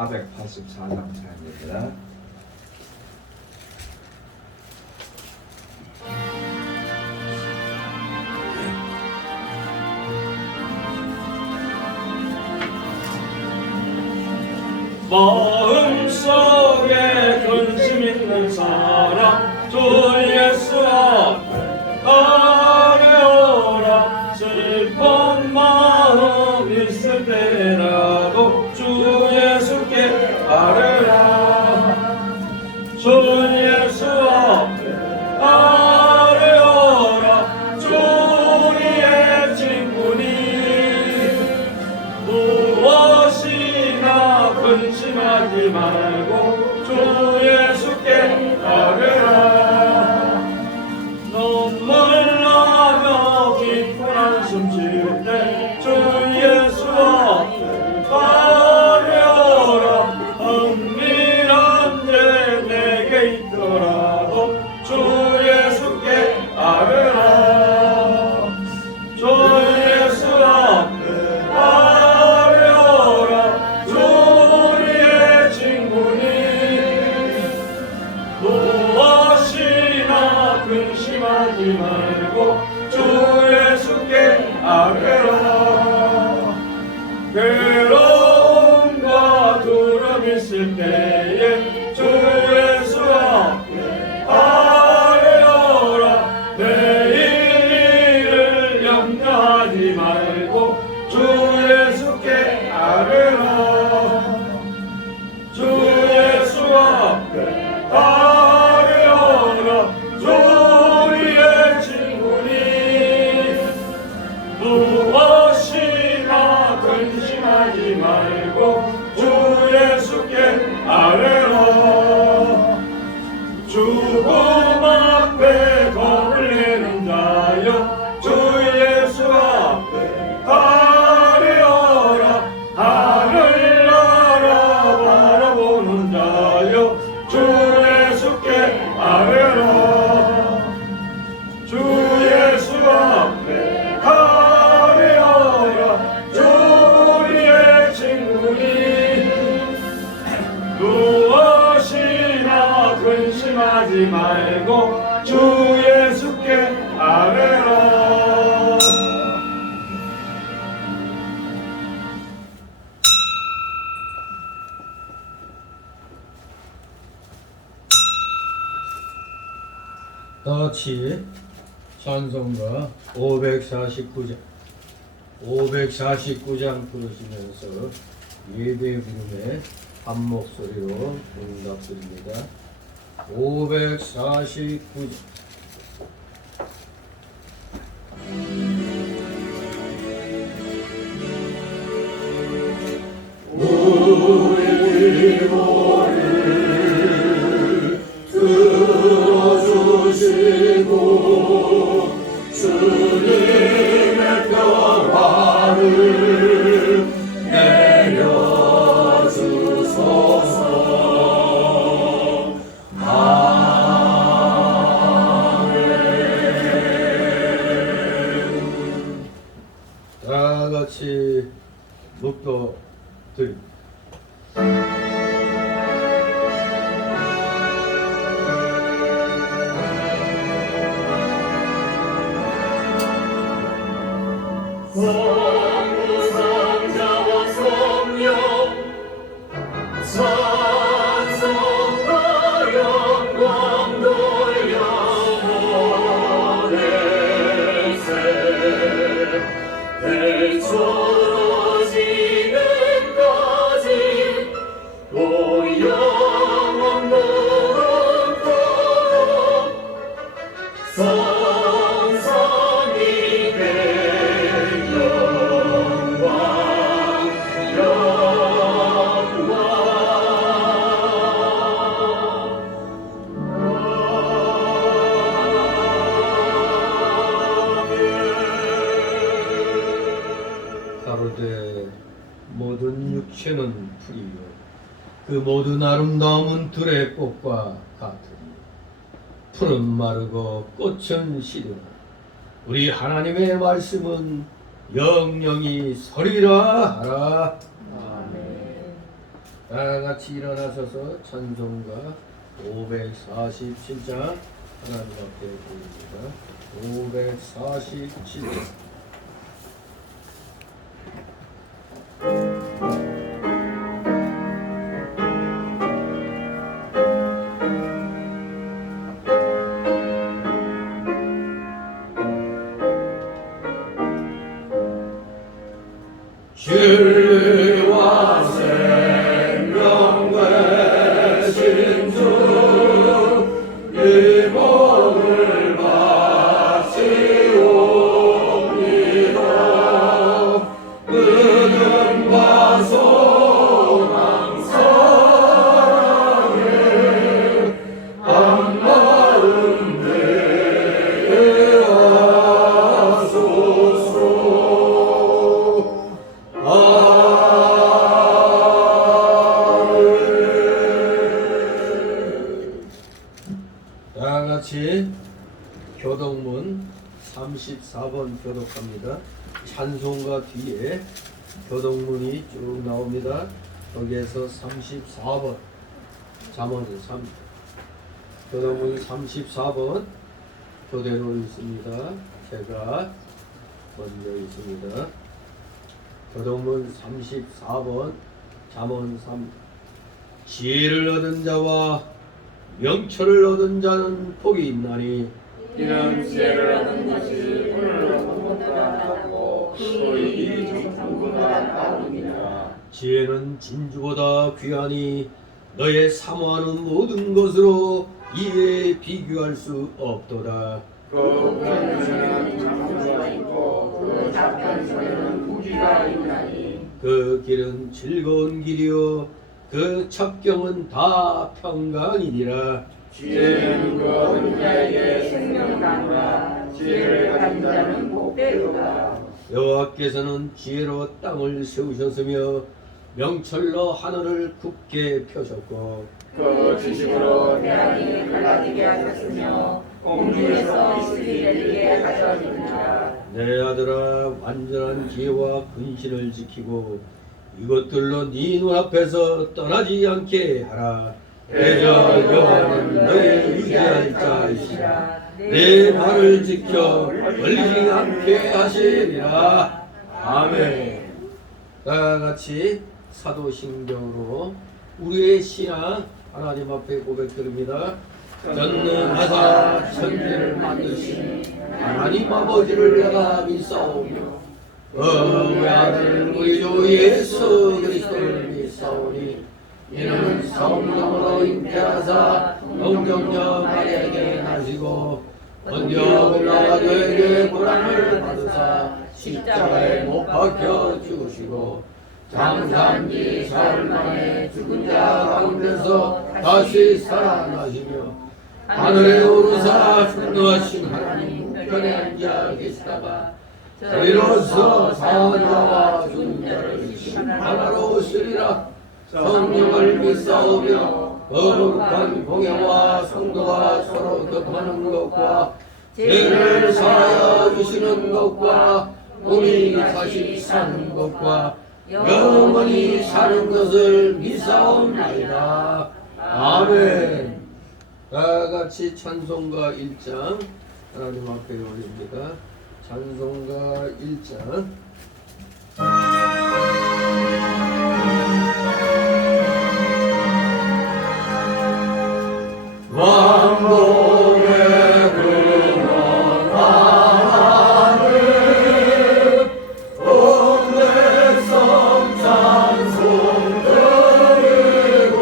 484장 사입니다. 마음속에 근심 있는 사람 주 예수 앞에 아뢰오라. 슬픈 마음 있을 때라도 주 예수께 아뢰라. 주 예수 앞에 아뢰오라. 주 우리의 친구니 무엇이나 근심하지 말고 주 예수께 아뢰라. 눈물 나며 깊은 한숨 쉴 때 주 예수 앞에 아뢰어라. 은밀한 죄 내게 있더라도 주 예수께 아뢰라. 주 예수 앞에 아뢰어라. 주 우리의 친구니 무엇이나 근심하지 말고 주 예수께 아뢰라. 괴로움과 두려움 있을 때에 주 예수 앞에 아뢰어라. 내일 일을 염려하지 말고 주 예수께 아뢰라. 주 예수 앞에 아뢰어라. 주 우리의 친구니 무엇이나 근심하지 말고 주 예수께 아뢰라. 죽음 앞에 겁을 내는 자여 주 예수 앞에 아뢰어라. 하늘 나라 바라보는 자여 주 예수께 아뢰라. 주 예수 앞에 아뢰어라. 주 우리의 친구니 무엇이나 근심하지 말고 주 예수께 아뢰라. 다같이 찬송가 549장 부르시면서 예배 부름에 한 목소리로 응답드립니다. 549장 주님의 평화를 내려주소서. 아멘. 다같이 묵도 드립니다. 성부상자와 성령 찬송과 영광 돌려 보내세. 대초로 지금까지 오 영원 무릇토록 성삼위께 가로되 모든 육체는 풀이요 그 모든 아름다움은 들의 꽃과 같으니 풀은 마르고 꽃은 시드나 우리 하나님의 말씀은 영영이 서리라 하라. 아멘. 다 같이 일어나셔서 찬송가 547장 하나님 앞에 드립니다. 547장. 진리와 생명 되신 주 이 몸을 바치옵니다. 믿음과 소망 사랑에 한 마음 되하소서. 다 같이 교독문 34번 교독합니다. 찬송가 뒤에 교독문이 쭉 나옵니다. 거기에서 34번 잠언 3 교독문 34번 교대로 있습니다. 제가 먼저 있습니다. 교독문 34번 잠언 3 지혜를 얻은 자와 명철을 얻은 자는 복이 있나니 이는 지혜를 얻은 것이 오늘 얻은 것보다 낫고 그 이익이 정성보다 나음이니라. 지혜는 진주보다 귀하니 너의 사모하는 모든 것으로 이에 비교할 수 없도다. 그 편에는 장수가 있고 그 좌편에는 무기가 있나니 그 길은 즐거운 길이요 그 첩경은 다 평강이니라. 지혜는 그 얻은 자에게 생명나무라. 지혜를 가진 자는 복되도다. 여호와께서는 지혜로 땅을 세우셨으며 명철로 하늘을 굳게 펴셨고 그 지식으로 태양이 갈라지게 하셨으며 공중에서 이슬이 내리게 하셨느니라. 내 아들아 완전한 지혜와 근신을 지키고 이것들로 네 눈앞에서 떠나지 않게 하라. 대저 여호와는 너의 의지할 자이시라. 내 발을 지켜 걸리지 않게 하시리라. 아멘. 다 같이 사도신경으로 우리의 신앙 하나님 앞에 고백드립니다. 전능하사 천지를 만드신 하나님 아버지를 내가 믿사오며 그 아들 우리 주 예수 그리스도를 믿사오니 이는 성령으로 잉태하사 동정녀 마리아에게 나시고 본디오 빌라도에게 고난을 받으사 십자가에 못 박혀 죽으시고 장사한 지 사흘 만에 죽은 자 가운데서 다시 살아나시며 하늘에 오르사 전능하신 하나님 우편에 앉아 계시다가 저리로서 사한 자와 죽은 자를 심판하러 오시리라. 성령을 믿사오며 거룩한 공예와 성도가 서로 격하는 것과 죄를 사하여 주시는 것과 몸이 다시 사는 것과 영원히 사는 것을 믿사옵나이다. 아멘. 다 같이 찬송가 1장 하나님 앞에 올립니다. 찬송가 1장 왕복의 근원 하나님 온 백성 찬송 드리고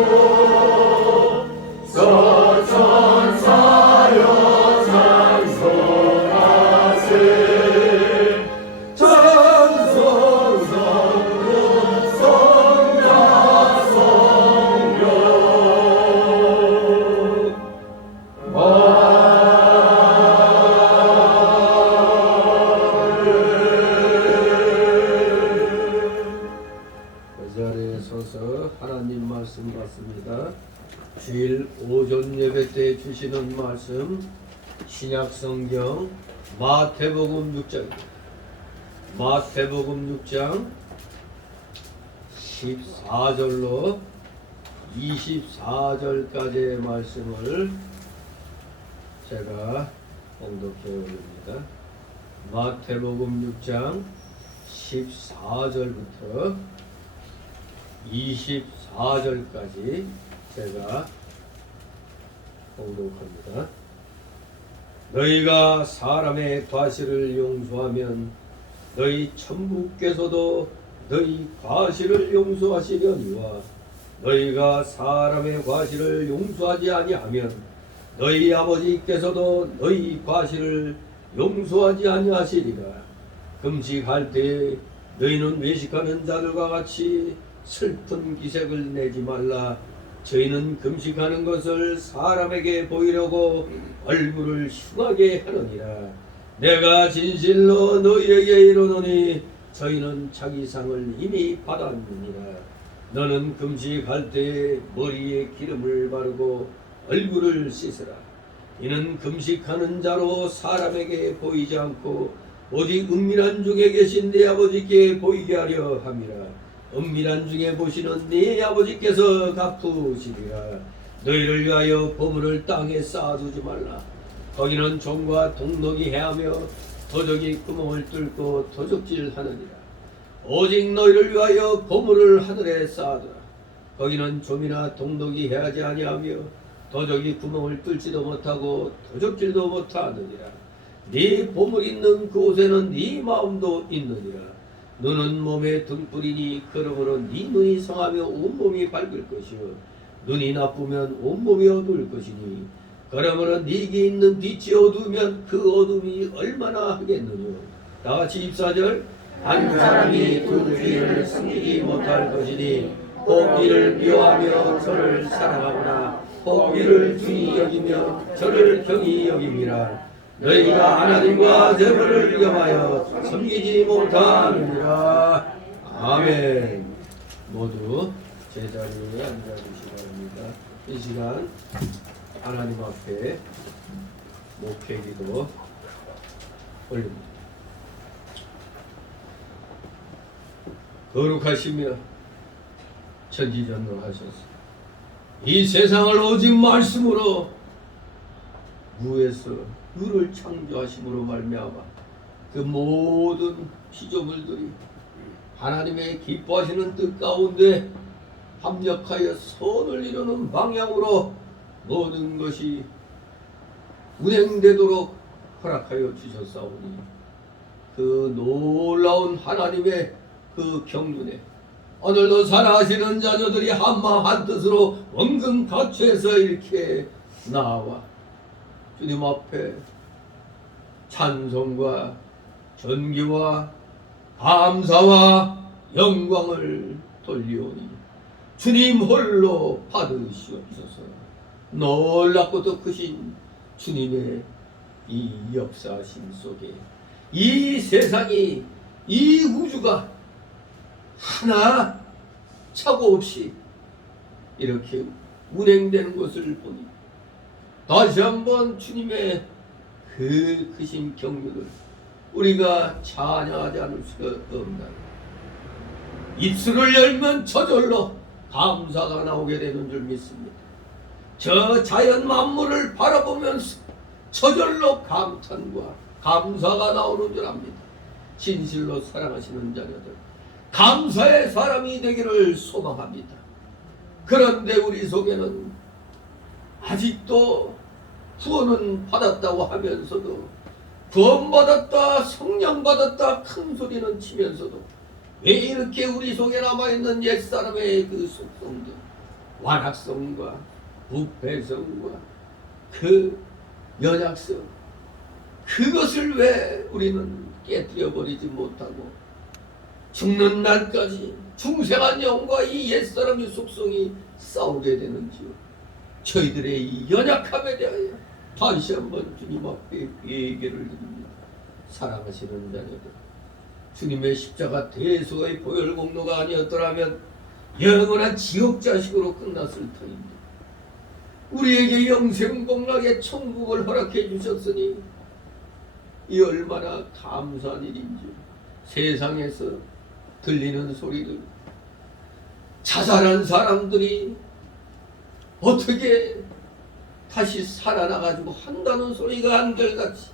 서천사여 찬송하세 찬송 성령 성자 성령 그 자리에 서서 하나님 말씀 받습니다. 주일 오전 예배 때 주시는 말씀 신약성경 마태복음 6장입니다. 마태복음 6장 14절로 24절까지의 말씀을 제가 봉독해 올립니다. 마태복음 6장 14절부터 24절까지 제가 봉독합니다. 너희가 사람의 과실을 용서하면 너희 천부께서도 너희 과실을 용서하시려니와 너희가 사람의 과실을 용서하지 아니하면 너희 아버지께서도 너희 과실을 용서하지 아니하시리라. 금식할 때 너희는 외식하는 자들과 같이 슬픈 기색을 내지 말라. 저희는 금식하는 것을 사람에게 보이려고 얼굴을 흉하게 하느니라. 내가 진실로 너희에게 이르노니 저희는 자기 상을 이미 받았느니라. 너는 금식할 때 머리에 기름을 바르고 얼굴을 씻으라. 이는 금식하는 자로 사람에게 보이지 않고 오직 은밀한 중에 계신 네 아버지께 보이게 하려 함이라. 은밀한 중에 보시는 네 아버지께서 갚으시리라. 너희를 위하여 보물을 땅에 쌓아두지 말라. 거기는 종과 동독이 해하며 도적이 구멍을 뚫고 도적질하느니라. 오직 너희를 위하여 보물을 하늘에 쌓아두라. 거기는 좀이나 동독이 해하지 아니하며 도적이 구멍을 뚫지도 못하고 도적질도 못하느니라. 네 보물 있는 그곳에는 네 마음도 있느니라. 눈은 몸의 등불이니 그러므로 네 눈이 성하며 온몸이 밝을 것이요 눈이 나쁘면 온몸이 어두울 것이니 그러므로 네게 있는 빛이 어두우면 그 어둠이 얼마나 하겠느냐. 다같이 24절. 한 사람이 두 주인을 섬기지 못할 것이니 혹 이를 미워하며 저를 사랑하거나 혹 이를 중히 여기며 저를 경히 여김이라. 너희가 하나님과 재물을 겸하여 섬기지 못하느니라. 아멘. 모두 제자리에 앉아주시기 바랍니다. 이 시간 하나님 앞에 목회기도 올립니다. 거룩하시며 천지전능하셔서 이 세상을 오직 말씀으로 무에서 의를 창조하심으로 말미암아 그 모든 피조물들이 하나님의 기뻐하시는 뜻 가운데 합력하여 선을 이루는 방향으로 모든 것이 운행되도록 허락하여 주셨사오니 그 놀라운 하나님의 그 경륜에 오늘도 살아가시는 자녀들이 한마음 한뜻으로 원근 각처에서 이렇게 나와 주님 앞에 찬송과 전기와 감사와 영광을 돌리오니 주님 홀로 받으시옵소서. 놀랍고도 크신 주님의 이 역사하심 속에 이 세상이 이 우주가 하나 착오 없이 이렇게 운행되는 것을 보니 다시 한번 주님의 그 크신 경륜을 우리가 찬양하지 않을 수가 없나. 입술을 열면 저절로 감사가 나오게 되는 줄 믿습니다. 저 자연 만물을 바라보면서 저절로 감탄과 감사가 나오는 줄 압니다. 진실로 사랑하시는 자녀들, 감사의 사람이 되기를 소망합니다. 그런데 우리 속에는 아직도 구원은 받았다고 하면서도 구원받았다, 성령받았다 큰 소리는 치면서도 왜 이렇게 우리 속에 남아있는 옛사람의 그 속성들, 완악성과 부패성과 그 연약성, 그것을 왜 우리는 깨뜨려버리지 못하고 죽는 날까지 중생한 영과 이 옛사람의 속성이 싸우게 되는지요. 저희들의 이 연약함에 대하여 다시 한번 주님 앞에 예기를 드립니다. 사랑하시는 자녀들, 주님의 십자가 대속의 보혈 공로가 아니었더라면 영원한 지옥 자식으로 끝났을 터입니다. 우리에게 영생 복락의 천국을 허락해 주셨으니 이 얼마나 감사한 일인지. 세상에서 들리는 소리들, 자살한 사람들이 어떻게 다시 살아나가지고 한다는 소리가 한결같이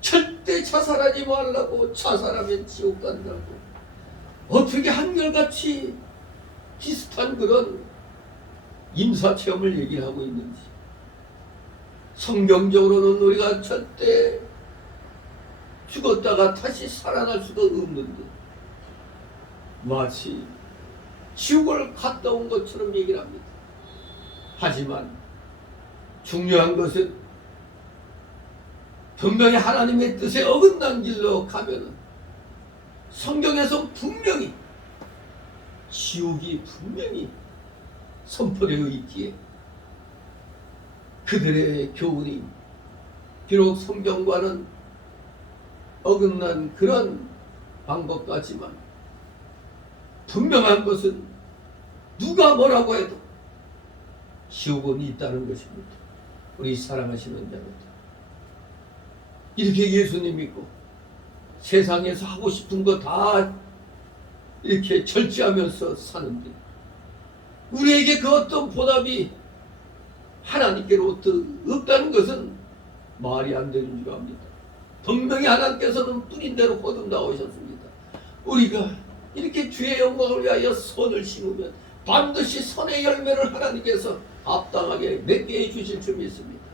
절대 자살하지 말라고, 자살하면 지옥 간다고, 어떻게 한결같이 비슷한 그런 임사체험을 얘기를 하고 있는지. 성경적으로는 우리가 절대 죽었다가 다시 살아날 수가 없는데 마치 지옥을 갔다 온 것처럼 얘기를 합니다. 하지만 중요한 것은 분명히 하나님의 뜻에 어긋난 길로 가면은 성경에서 분명히 지옥이 분명히 선포되어 있기에 그들의 교훈이 비록 성경과는 어긋난 그런 방법 같지만 분명한 것은 누가 뭐라고 해도 지옥은 있다는 것입니다. 우리 사랑하시는 자들, 이렇게 예수님 믿고 세상에서 하고 싶은 거 다 이렇게 절제하면서 사는데 우리에게 그 어떤 보답이 하나님께로부터 없다는 것은 말이 안 되는 줄 압니다. 분명히 하나님께서는 뿌린 대로 거둔다고 하셨습니다. 우리가 이렇게 주의 영광을 위하여 선을 심으면 반드시 선의 열매를 하나님께서 합당하게 맺게 해주실 줄 믿습니다.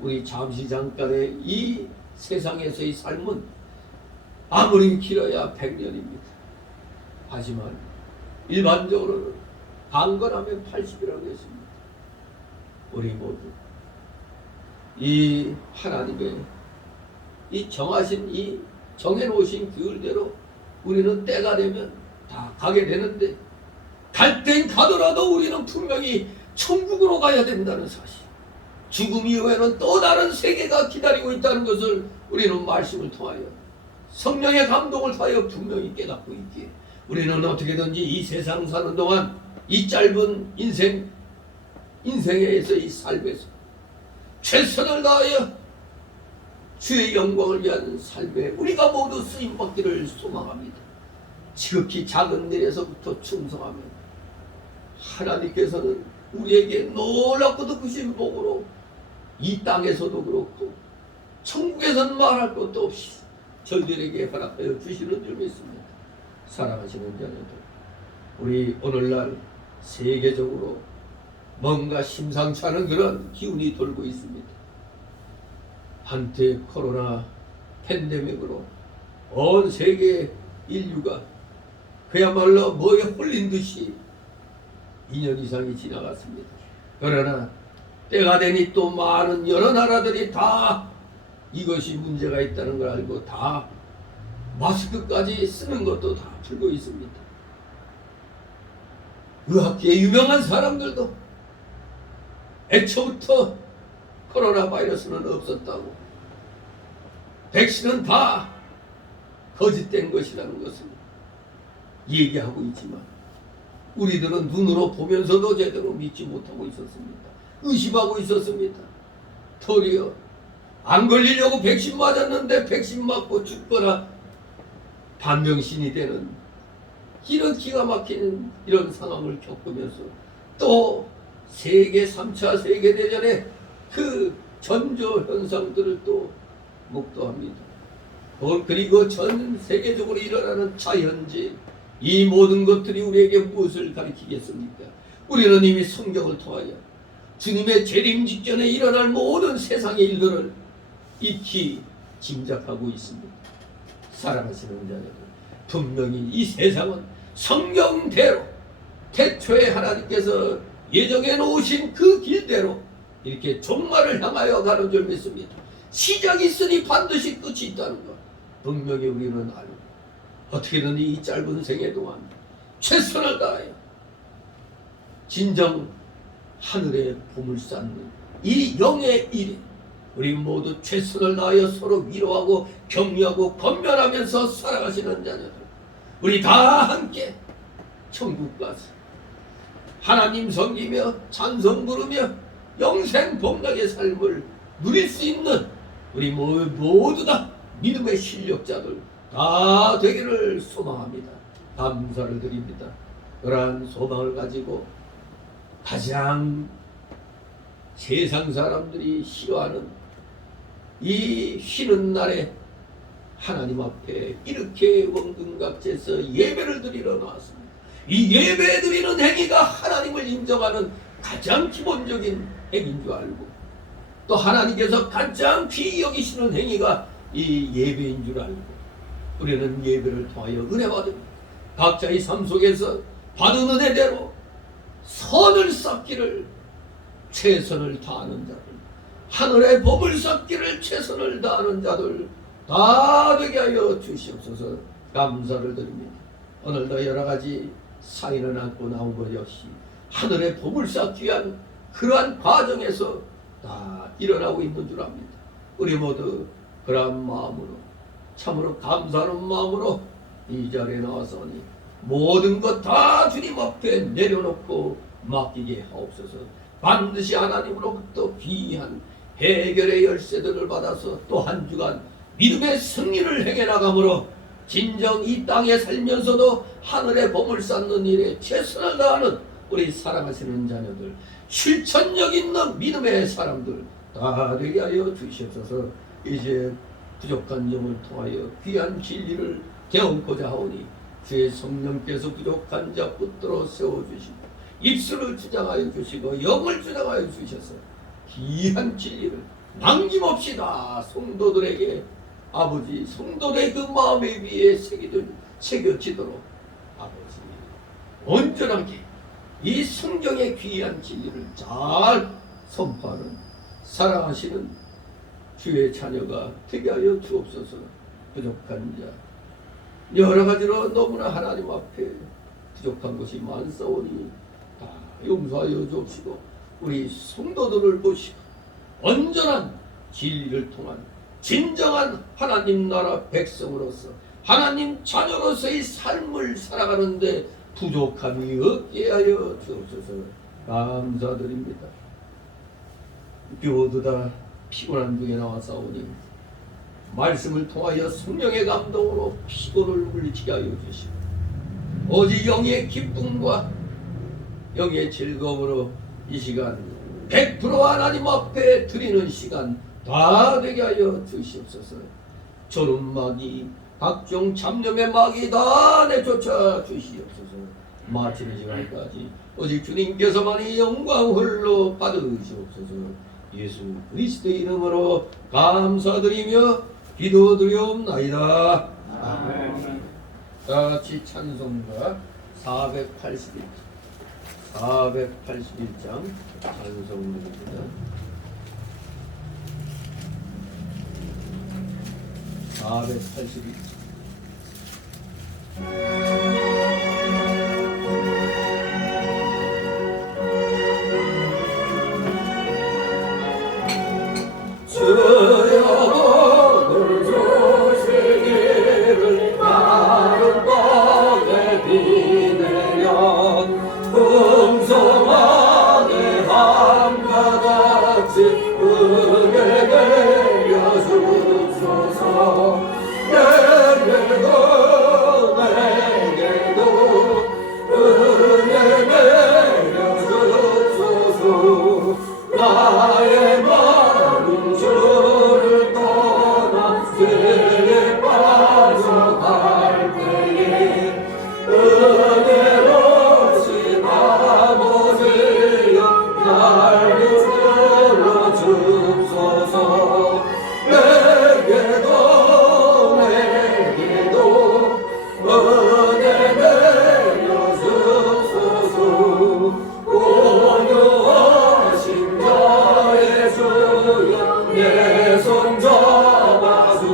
우리 잠시 잠깐의 이 세상에서의 삶은 아무리 길어야 100년입니다. 하지만 일반적으로는 강건하면 80이라고 했습니다. 우리 모두 이 하나님의 이 정하신, 이 정해놓으신 규율대로 우리는 때가 되면 다 가게 되는데, 갈 땐 가더라도 우리는 분명히 천국으로 가야 된다는 사실, 죽음 이후에는 또 다른 세계가 기다리고 있다는 것을 우리는 말씀을 통하여 성령의 감동을 통하여 분명히 깨닫고 있기에 우리는 어떻게든지 이 세상 사는 동안 이 짧은 인생에서의 삶에서 최선을 다하여 주의 영광을 위한 삶에 우리가 모두 쓰임받기를 소망합니다. 지극히 작은 일에서부터 충성하면 하나님께서는 우리에게 놀랍고도 크신 복으로 이 땅에서도 그렇고 천국에서는 말할 것도 없이 저희들에게 허락하여 주시는 줄 믿습니다. 사랑하시는 자녀들, 우리 오늘날 세계적으로 뭔가 심상치 않은 그런 기운이 돌고 있습니다. 한때 코로나 팬데믹으로 온 세계 인류가 그야말로 뭐에 홀린 듯이 2년 이상이 지나갔습니다. 그러나 때가 되니 또 많은 여러 나라들이 다 이것이 문제가 있다는 걸 알고 다 마스크까지 쓰는 것도 다 풀고 있습니다. 의학계의 유명한 사람들도 애초부터 코로나 바이러스는 없었다고, 백신은 다 거짓된 것이라는 것을 얘기하고 있지만 우리들은 눈으로 보면서도 제대로 믿지 못하고 있었습니다. 의심하고 있었습니다. 도리어 안 걸리려고 백신 맞았는데 백신 맞고 죽거나 반병신이 되는 이런 기가 막히는 이런 상황을 겪으면서 또 세계 3차 세계대전의 그 전조 현상들을 또 목도합니다. 그리고 전 세계적으로 일어나는 자연재해, 이 모든 것들이 우리에게 무엇을 가르치겠습니까? 우리는 이미 성경을 통하여 주님의 재림 직전에 일어날 모든 세상의 일들을 익히 짐작하고 있습니다. 사랑하시는 자녀들, 분명히 이 세상은 성경대로 태초에 하나님께서 예정해 놓으신 그 길대로 이렇게 종말을 향하여 가는 줄 믿습니다. 시작이 있으니 반드시 끝이 있다는 것 분명히 우리는 알고, 어떻게든 이 짧은 생애 동안 최선을 다하여 진정 하늘의 봄을 쌓는 이 영의 일에 우리 모두 최선을 다하여 서로 위로하고 격려하고 건면하면서 살아가시는 자녀들, 우리 다 함께 천국 가서 하나님 섬기며 찬송 부르며 영생 복락의 삶을 누릴 수 있는 우리 모두 다 믿음의 실력자들 다 되기를 소망합니다. 감사를 드립니다. 그러한 소망을 가지고 가장 세상 사람들이 싫어하는 이 쉬는 날에 하나님 앞에 이렇게 원근각제에서 예배를 드리러 나왔습니다. 이 예배 드리는 행위가 하나님을 인정하는 가장 기본적인 행위인 줄 알고, 또 하나님께서 가장 귀히 여기시는 행위가 이 예배인 줄 알고, 우리는 예배를 통하여 은혜 받으며 각자의 삶 속에서 받은 은혜대로 선을 쌓기를 최선을 다하는 자들, 하늘의 법을 쌓기를 최선을 다하는 자들 다 되게 하여 주시옵소서. 감사를 드립니다. 오늘도 여러 가지 사인을 안고 나온 것 역시 하늘의 법을 쌓기 위한 그러한 과정에서 다 일어나고 있는 줄 압니다. 우리 모두 그러한 마음으로, 참으로 감사하는 마음으로 이 자리에 나와서니 모든 것 다 주님 앞에 내려놓고 맡기게 하옵소서. 반드시 하나님으로부터 귀한 해결의 열쇠들을 받아서 또 한 주간 믿음의 승리를 행해 나가므로 진정 이 땅에 살면서도 하늘의 법을 쌓는 일에 최선을 다하는 우리 사랑하시는 자녀들, 실천력 있는 믿음의 사람들 다 되게 하여 주시옵소서. 이제 부족한 점을 통하여 귀한 진리를 되얹고자 하오니 주의 성령께서 부족한 자 붙들어 세워주시고 입술을 주장하여 주시고 영을 주장하여 주셔서 귀한 진리를 남김없이 다 성도들에게, 아버지 성도들의 그 마음에 위에 새겨지도록 아버지 온전하게 이 성경의 귀한 진리를 잘 선포하는 사랑하시는 주의 자녀가 되게 하여 주옵소서. 부족한 자 여러 가지로 너무나 하나님 앞에 부족한 것이 많사오니 다 용서하여 주옵시고 우리 성도들을 보시고 온전한 진리를 통한 진정한 하나님 나라 백성으로서 하나님 자녀로서의 삶을 살아가는데 부족함이 없게 하여 주옵소서. 감사드립니다. 모두 다 피곤한 중에 나와싸우니 말씀을 통하여 성령의 감동으로 피곤을 물리치게 하여 주시고 오직 영의 기쁨과 영의 즐거움으로 이 시간 100% 하나님 앞에 드리는 시간 다 되게 하여 주시옵소서. 졸음마귀 각종 잡념의 마귀 다 내쫓아 주시옵소서. 마치는 시간까지 오직 주님께서만이 영광 홀로 받으시옵소서. 예수 그리스도의 이름으로 감사드리며 기도드리옵나이다. 아멘. 다 같이 찬송가 481장 찬송입니다. 481장 주여 늘 주시기를 마른 땅에 비 내려 풍성하게 함과 같이 은혜 내려 주소서. 내게도 은혜 내려 주소서. 나의 마음 주를 떠나 죄에 빠져갈 때에 은혜로우신 아버지여 날 붙들어 주소서. 내게도 은혜 내려 주소서. 온유하신 자의 주여 내 손 잡아주시고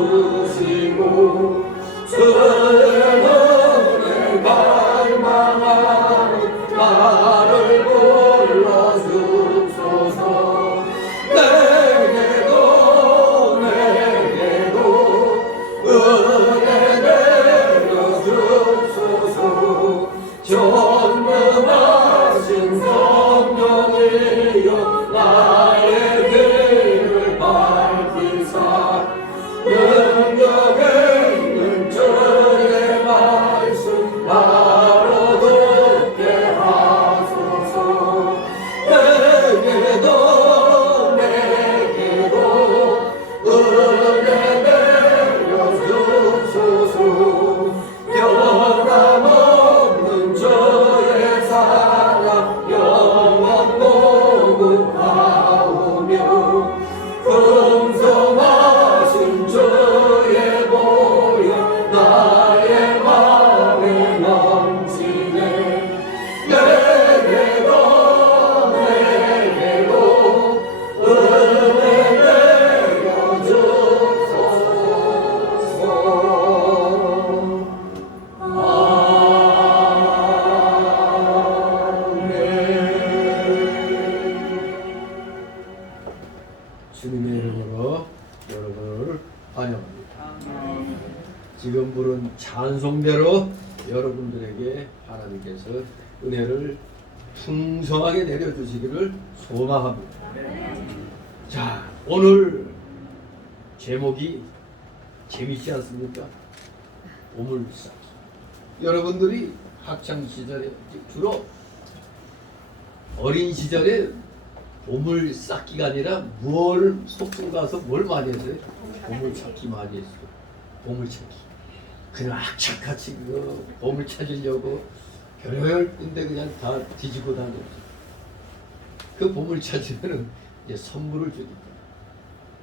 주의 은혜 갈망하는 나를 불러주소서. 내게도 은혜 내려 주소서. 전능하신 성령이여 나의 길을 밝히소서. 이름으로 여러분을 환영합니다. 지금 부른 찬송대로 여러분들에게 하나님께서 은혜를 풍성하게 내려주시기를 소망합니다. 자, 오늘 제목이 재밌지 않습니까? 보물찾기. 여러분들이 학창 시절에 주로 어린 시절에 보물 쌓기가 아니라 뭘 소풍 가서 뭘 많이 했어요? 보물 찾기 많이 했어요. 보물 찾기. 그냥 악착같이 그 보물 찾으려고 별별 군데 그냥 다 뒤지고 다녔어요. 그 보물 찾으면은 이제 선물을 주니까.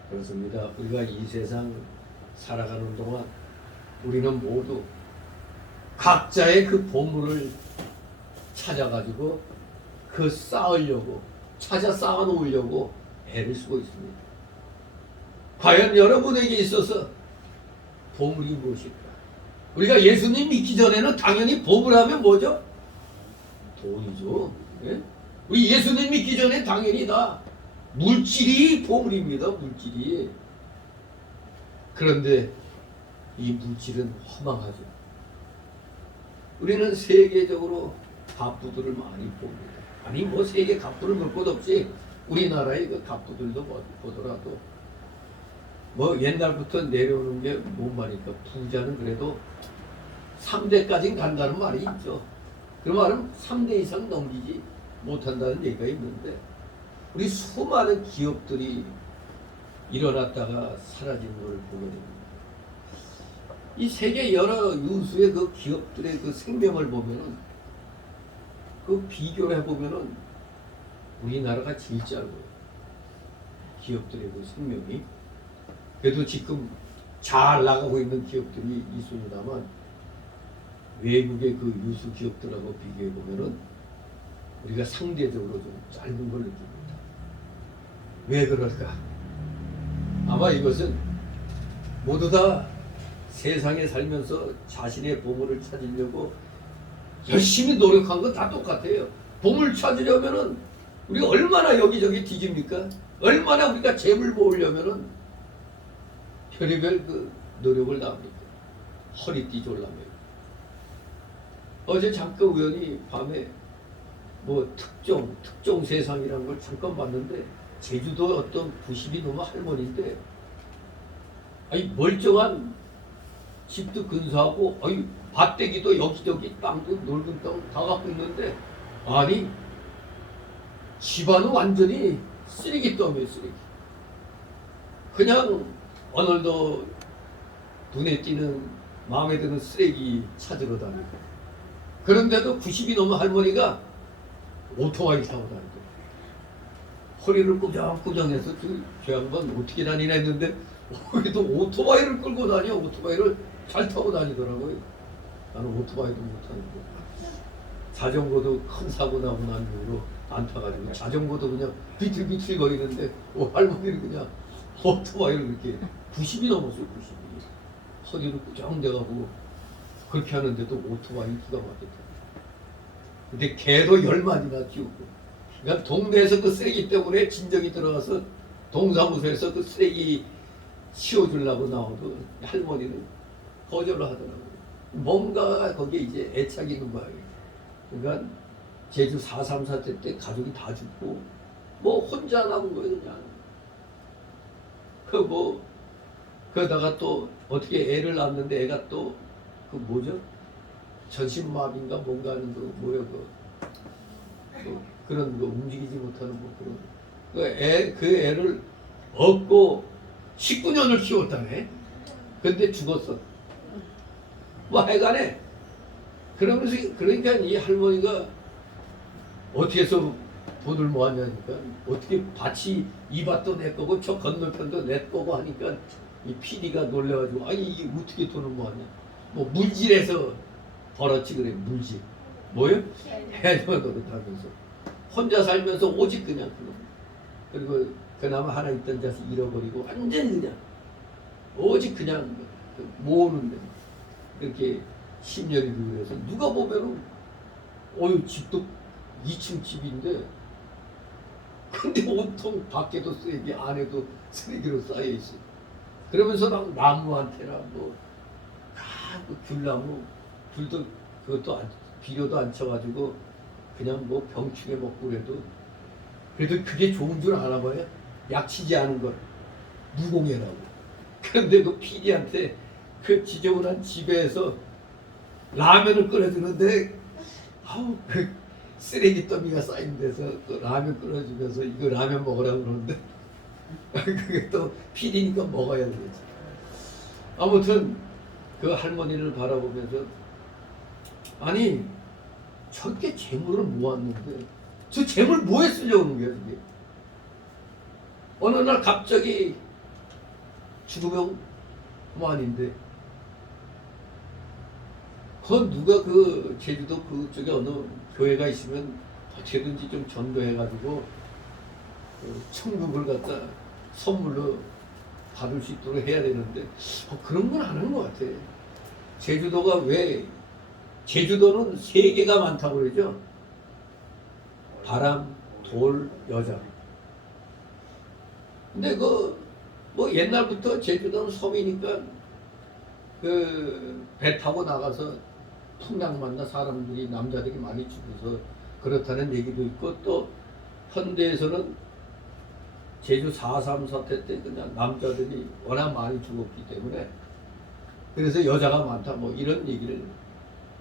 그렇습니다. 우리가 이 세상 살아가는 동안 우리는 모두 각자의 그 보물을 찾아가지고 그 쌓으려고 찾아 쌓아 놓으려고 애를 쓰고 있습니다. 과연 여러분에게 있어서 보물이 무엇일까? 우리가 예수님 믿기 전에는 당연히 보물하면 뭐죠? 돈이죠. 예? 우리 예수님 믿기 전에 당연히 다 물질이 보물입니다. 물질이. 그런데 이 물질은 허망하죠. 우리는 세계적으로 갑부들을 많이 봅니다. 아니 뭐 세계 갑부를 볼 것 없이 우리나라의 그 갑부들도 보더라도 뭐 옛날부터 내려오는 게 뭔 말입니까? 부자는 그래도 3대까지는 간다는 말이 있죠. 그 말은 3대 이상 넘기지 못한다는 얘기가 있는데 우리 수많은 기업들이 일어났다가 사라지는 걸 보게 됩니다. 이 세계 여러 유수의 그 기업들의 그 생명을 보면은 그 비교를 해보면은 우리나라가 제일 짧아요. 기업들의 그 생명이. 그래도 지금 잘 나가고 있는 기업들이 있습니다만 외국의 그 유수 기업들하고 비교해 보면은 우리가 상대적으로 좀 짧은 걸 느낍니다. 왜 그럴까? 아마 이것은 모두 다 세상에 살면서 자신의 보물을 찾으려고 열심히 노력한 건 다 똑같아요. 보물 찾으려면은 우리가 얼마나 여기저기 뒤집니까? 얼마나 우리가 재물 모으려면은 별의별 그 노력을 다합니까? 허리띠 졸라매요. 어제 잠깐 우연히 밤에 뭐 특종 세상이라는 걸 잠깐 봤는데 제주도 어떤 90이 넘은 할머니인데 아니 멀쩡한 집도 근사하고 아니 밭대기도 여기저기 땅도 넓은 땅 다 갖고 있는데 아니 집안은 완전히 쓰레기더미에요. 쓰레기. 그냥 오늘도 눈에 띄는 마음에 드는 쓰레기 찾으러 다니고 그런데도 90이 넘은 할머니가 오토바이 타고 다니고 허리를 꾸정꾸정해서 저 양반 어떻게 다니나 했는데 그래도 오토바이를 끌고 다녀. 오토바이를 잘 타고 다니더라고요. 나는 오토바이도 못하는데 자전거도 큰 사고 나고 난 이후로 안 타가지고 자전거도 그냥 비틀비틀 거리는데 할머니는 그냥 오토바이를 이렇게 90이 넘었어요. 90이 허리를 꾸정대가고 그렇게 하는데도 오토바이 기가 막혔다. 근데 개도 10마리나 키우고 그러니까 동네에서 그 쓰레기 때문에 진정이 들어가서 동사무소에서 그 쓰레기 치워주려고 나와도 할머니는 거절을 하더라고요. 뭔가 거기에 이제 애착이 있는 거예요. 그러니까 제주 4.3 사태 때 가족이 다 죽고 뭐 혼자 남은 거예요. 그냥 그러다가 또 어떻게 애를 낳았는데 애가 또 그 뭐죠? 전신마비인가 뭔가 하는 거 뭐야 그런 거 움직이지 못하는 뭐 그런 그 애를 얻고 19년을 키웠다네. 근데 죽었어. 뭐 하여간에 그러면서 그러니까 이 할머니가 어떻게 해서 돈을 모았냐니까 어떻게 밭이 이 밭도 내 거고 저 건너편도 내 거고 하니까 이 PD가 놀래가지고 아니 이게 어떻게 돈을 모았냐. 뭐 물질에서 벌었지 그래. 물질 뭐요? 해녀 노릇하면서 혼자 살면서 오직 그냥 그거. 그리고 그나마 하나 있던 자식 잃어버리고 완전히 그냥 오직 그냥 모으는데 그렇게 10년이 그래서 누가 보면은 집도 2층 집인데 근데 온통 밖에도 쓰레기, 안에도 쓰레기로 쌓여 있어. 그러면서 막 나무한테나 뭐, 그 귤나무, 귤도 그것도 비료도 안 쳐가지고 그냥 뭐 병충해 먹고 그래도 그게 좋은 줄 아나 봐요. 약치지 않은 걸 무공해라고. 그런데 그 PD한테 그 지저분한 집에서 라면을 끓여주는데 아우 그 쓰레기 더미가 쌓인 데서 그 라면 끓여주면서 이거 라면 먹으라고 그러는데 그게 또 PD니까 먹어야 되지. 아무튼 그 할머니를 바라보면서 아니 저렇게 재물을 모았는데 저 재물 뭐에 쓰려는 거야 이게. 어느 날 갑자기 죽으면 그만인데 그건 누가 그 제주도 그쪽에 어느 교회가 있으면 어떻게든지 좀 전도해가지고 천국을 갖다 선물로 받을 수 있도록 해야 되는데 그런 건 안 하는 것 같아. 제주도가 왜 제주도는 세 개가 많다고 그러죠. 바람, 돌, 여자. 근데 뭐 옛날부터 제주도는 섬이니까 그 배 타고 나가서 풍랑 만나 사람들이 남자들이 많이 죽어서 그렇다는 얘기도 있고 또 현대에서는 제주 4.3 사태 때 그냥 남자들이 워낙 많이 죽었기 때문에 그래서 여자가 많다 뭐 이런 얘기를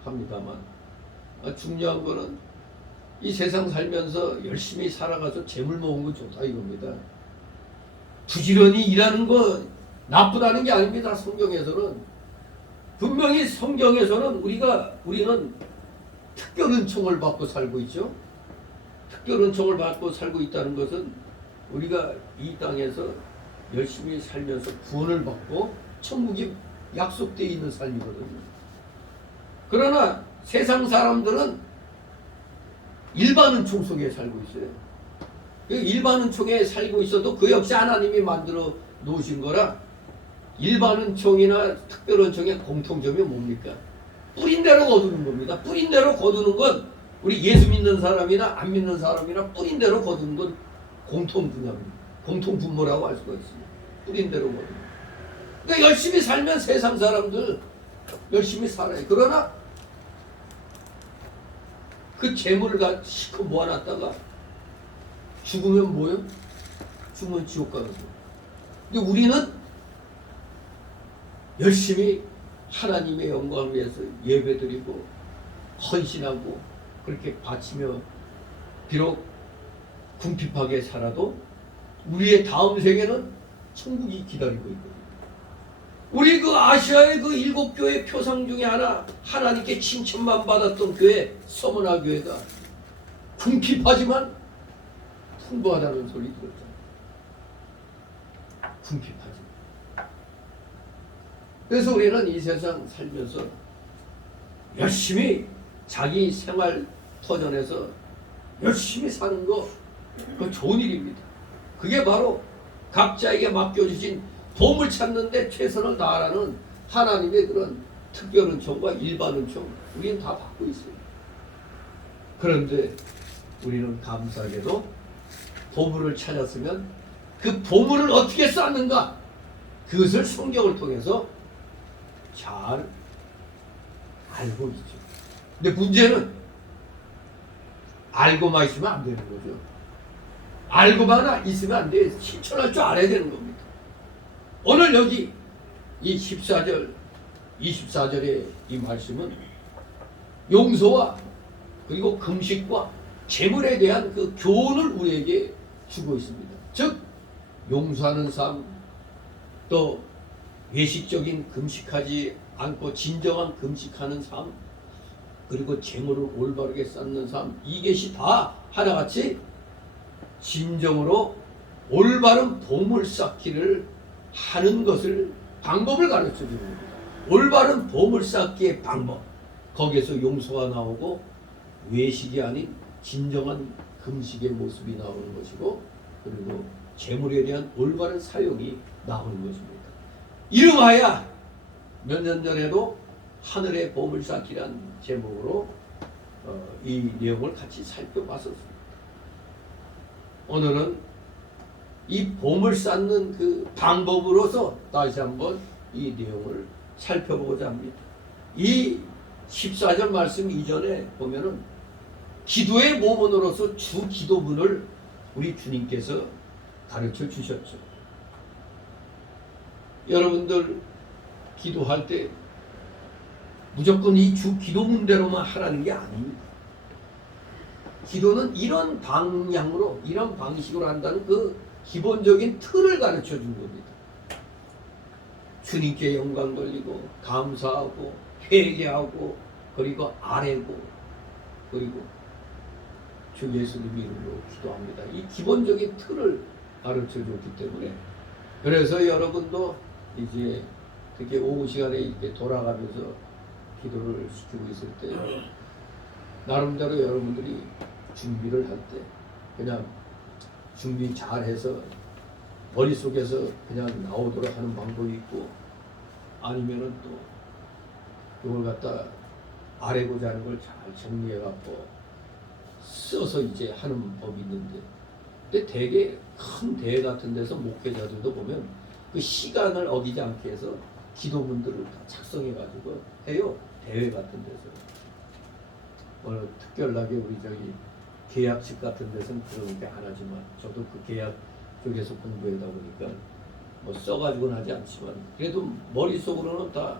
합니다만 중요한 거는 이 세상 살면서 열심히 살아가서 재물 모은 거 좋다 이겁니다. 부지런히 일하는 거 나쁘다는 게 아닙니다. 성경에서는 분명히 성경에서는 우리는 특별 은총을 받고 살고 있죠. 특별 은총을 받고 살고 있다는 것은 우리가 이 땅에서 열심히 살면서 구원을 받고 천국이 약속되어 있는 삶이거든요. 그러나 세상 사람들은 일반 은총 속에 살고 있어요. 일반 은총에 살고 있어도 그 역시 하나님이 만들어 놓으신 거라 일반 은총이나 특별 은총의 공통점이 뭡니까? 뿌린 대로 거두는 겁니다. 뿌린 대로 거두는 건 우리 예수 믿는 사람이나 안 믿는 사람이나 뿌린 대로 거두는 건 공통 분야입니다. 공통 분모라고 할 수가 있습니다. 뿌린 대로 거두는. 그러니까 열심히 살면 세상 사람들 열심히 살아요. 그러나 그 재물을 실컷 모아놨다가 죽으면 뭐요? 죽으면 지옥 가는 거예요. 근데 우리는 열심히 하나님의 영광을 위해서 예배드리고 헌신하고 그렇게 바치며 비록 궁핍하게 살아도 우리의 다음 생에는 천국이 기다리고 있거든요. 우리 그 아시아의 그 7교회 표상 중에 하나님께 칭찬만 받았던 교회 서문화 교회가 궁핍하지만 풍부하다는 소리 들었잖아요. 궁핍하지. 그래서 우리는 이 세상 살면서 열심히 자기 생활 터전에서 열심히 사는 거 그거 좋은 일입니다. 그게 바로 각자에게 맡겨주신 도움을 찾는데 최선을 다하라는 하나님의 그런 특별 은총과 일반 은총 우리는 다 받고 있어요. 그런데 우리는 감사하게도 보물을 찾았으면 그 보물을 어떻게 쌓는가 그것을 성경을 통해서 잘 알고 있죠. 근데 문제는 알고만 있으면 안 되는 거죠. 알고만 있으면 안 돼. 실천할 줄 알아야 되는 겁니다. 오늘 여기 이 14절, 24절의 이 말씀은 용서와 그리고 금식과 재물에 대한 그 교훈을 우리에게 주고 있습니다. 즉 용서하는 삶, 또 외식적인 금식하지 않고 진정한 금식하는 삶, 그리고 재물을 올바르게 쌓는 삶, 이것이 다 하나같이 진정으로 올바른 보물 쌓기를 하는 것을 방법을 가르쳐 주는 겁니다. 올바른 보물 쌓기의 방법, 거기에서 용서가 나오고 외식이 아닌 진정한 금식의 모습이 나오는 것이고 그리고 재물에 대한 올바른 사용이 나오는 것입니다. 이름하여 몇 년 전에도 하늘의 보물 쌓기란 제목으로 이 내용을 같이 살펴봤었습니다. 오늘은 이 봄을 쌓는 그 방법으로서 다시 한번 이 내용을 살펴보고자 합니다. 이 14절 말씀 이전에 보면은 기도의 모문으로서 주 기도문을 우리 주님께서 가르쳐 주셨죠. 여러분들 기도할 때 무조건 이 주 기도문대로만 하라는 게 아닙니다. 기도는 이런 방향으로, 이런 방식으로 한다는 그 기본적인 틀을 가르쳐 준 겁니다. 주님께 영광 돌리고, 감사하고, 회개하고, 그리고 아뢰고, 그리고 주 예수님 이름으로 기도합니다. 이 기본적인 틀을 가르쳐 줬기 때문에, 그래서 여러분도 이제 그렇게 오후 시간에 이렇게 돌아가면서 기도를 시키고 있을 때 나름대로 여러분들이 준비를 할 때 그냥 준비 잘해서 머릿속에서 그냥 나오도록 하는 방법이 있고, 아니면은 또 그걸 갖다 아뢰고자 하는 걸 잘 정리해 갖고 써서 이제 하는 법이 있는데, 근데 되게 큰 대회 같은 데서 목회자들도 보면 그 시간을 어기지 않게 해서 기도문들을 다 작성해 가지고 해요. 대회 같은 데서. 특별하게 우리 저기 계약식 같은 데서는 그런 게 안 하지만, 저도 그 계약 쪽에서 공부하다 보니까 뭐 써가지고는 하지 않지만 그래도 머릿속으로는 다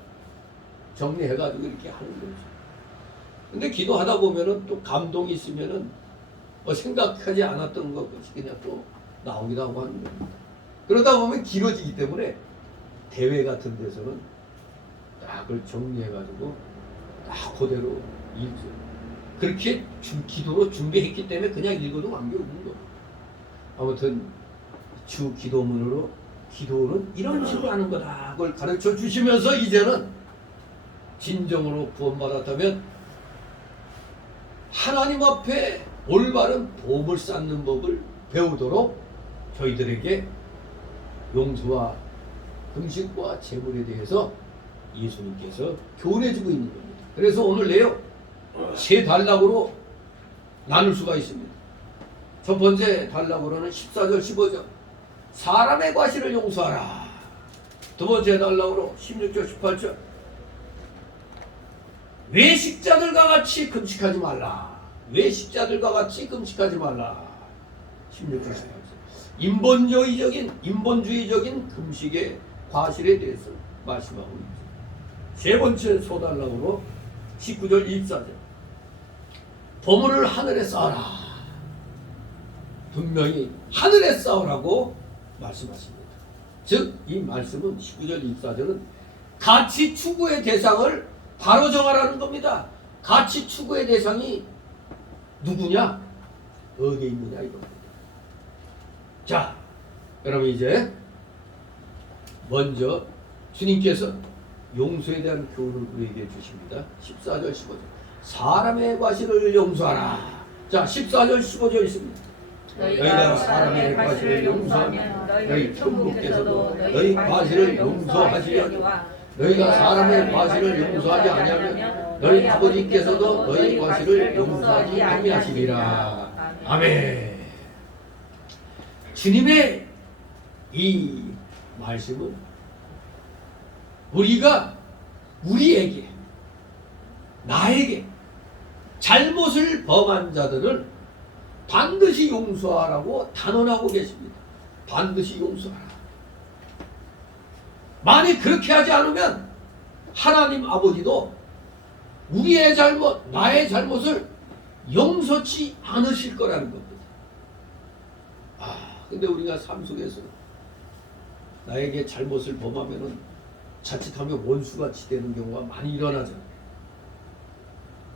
정리해가지고 이렇게 하는 거죠. 근데 기도하다 보면은 또 감동이 있으면은 뭐 생각하지 않았던 것이 그냥 또 나오기도 하고 하는 겁니다. 그러다 보면 길어지기 때문에 대회 같은 데서는 딱 그걸 정리해가지고 딱 그대로 읽죠. 그렇게 기도로 준비했기 때문에 그냥 읽어도 관계없는 거예요. 아무튼 주 기도문으로 기도는 이런 식으로 하는 거다. 그걸 가르쳐 주시면서 이제는 진정으로 구원받았다면 하나님 앞에 올바른 보험을 쌓는 법을 배우도록 저희들에게 용서와 금식과 제물에 대해서 예수님께서 교훈해주고 있는 겁니다. 그래서 오늘 내용 세 단락으로 나눌 수가 있습니다. 첫 번째 단락으로는 14절 15절 사람의 과실을 용서하라. 두 번째 단락으로 16절 18절 외식자들과 같이 금식하지 말라. 외식자들과 같이 금식하지 말라. 16절 18절 인본주의적인 금식의 과실에 대해서 말씀하고 있죠. 세 번째 소단락으로 19절 24절 보물을 하늘에 쌓아라. 분명히 하늘에 쌓으라고 말씀하십니다. 즉 이 말씀은 19절 24절은 가치 추구의 대상을 바로 정하라는 겁니다. 가치 추구의 대상이 누구냐? 어디에 있느냐 이겁니다. 자, 여러분 이제 먼저 주님께서 용서에 대한 교훈을 우리에게 주십니다. 14절 15절 사람의 과실을 용서하라. 자, 14절 15절 있습니다. 너희가 사람의 과실을 용서하면 너희 천국께서도 너희 과실을 용서하시려니와 너희가 사람의 과실을 용서하지 아니하면 너희 아버지께서도 너희 과실을 용서하지 아니하시리라. 아멘. 주님의 이 말씀은 우리가 우리에게 나에게 잘못을 범한 자들을 반드시 용서하라고 단언하고 계십니다. 반드시 용서하라. 만약 그렇게 하지 않으면 하나님 아버지도 우리의 잘못, 나의 잘못을 용서치 않으실 거라는 겁니다. 근데 우리가 삶 속에서 나에게 잘못을 범하면은 자칫하면 원수같이 되는 경우가 많이 일어나잖아요.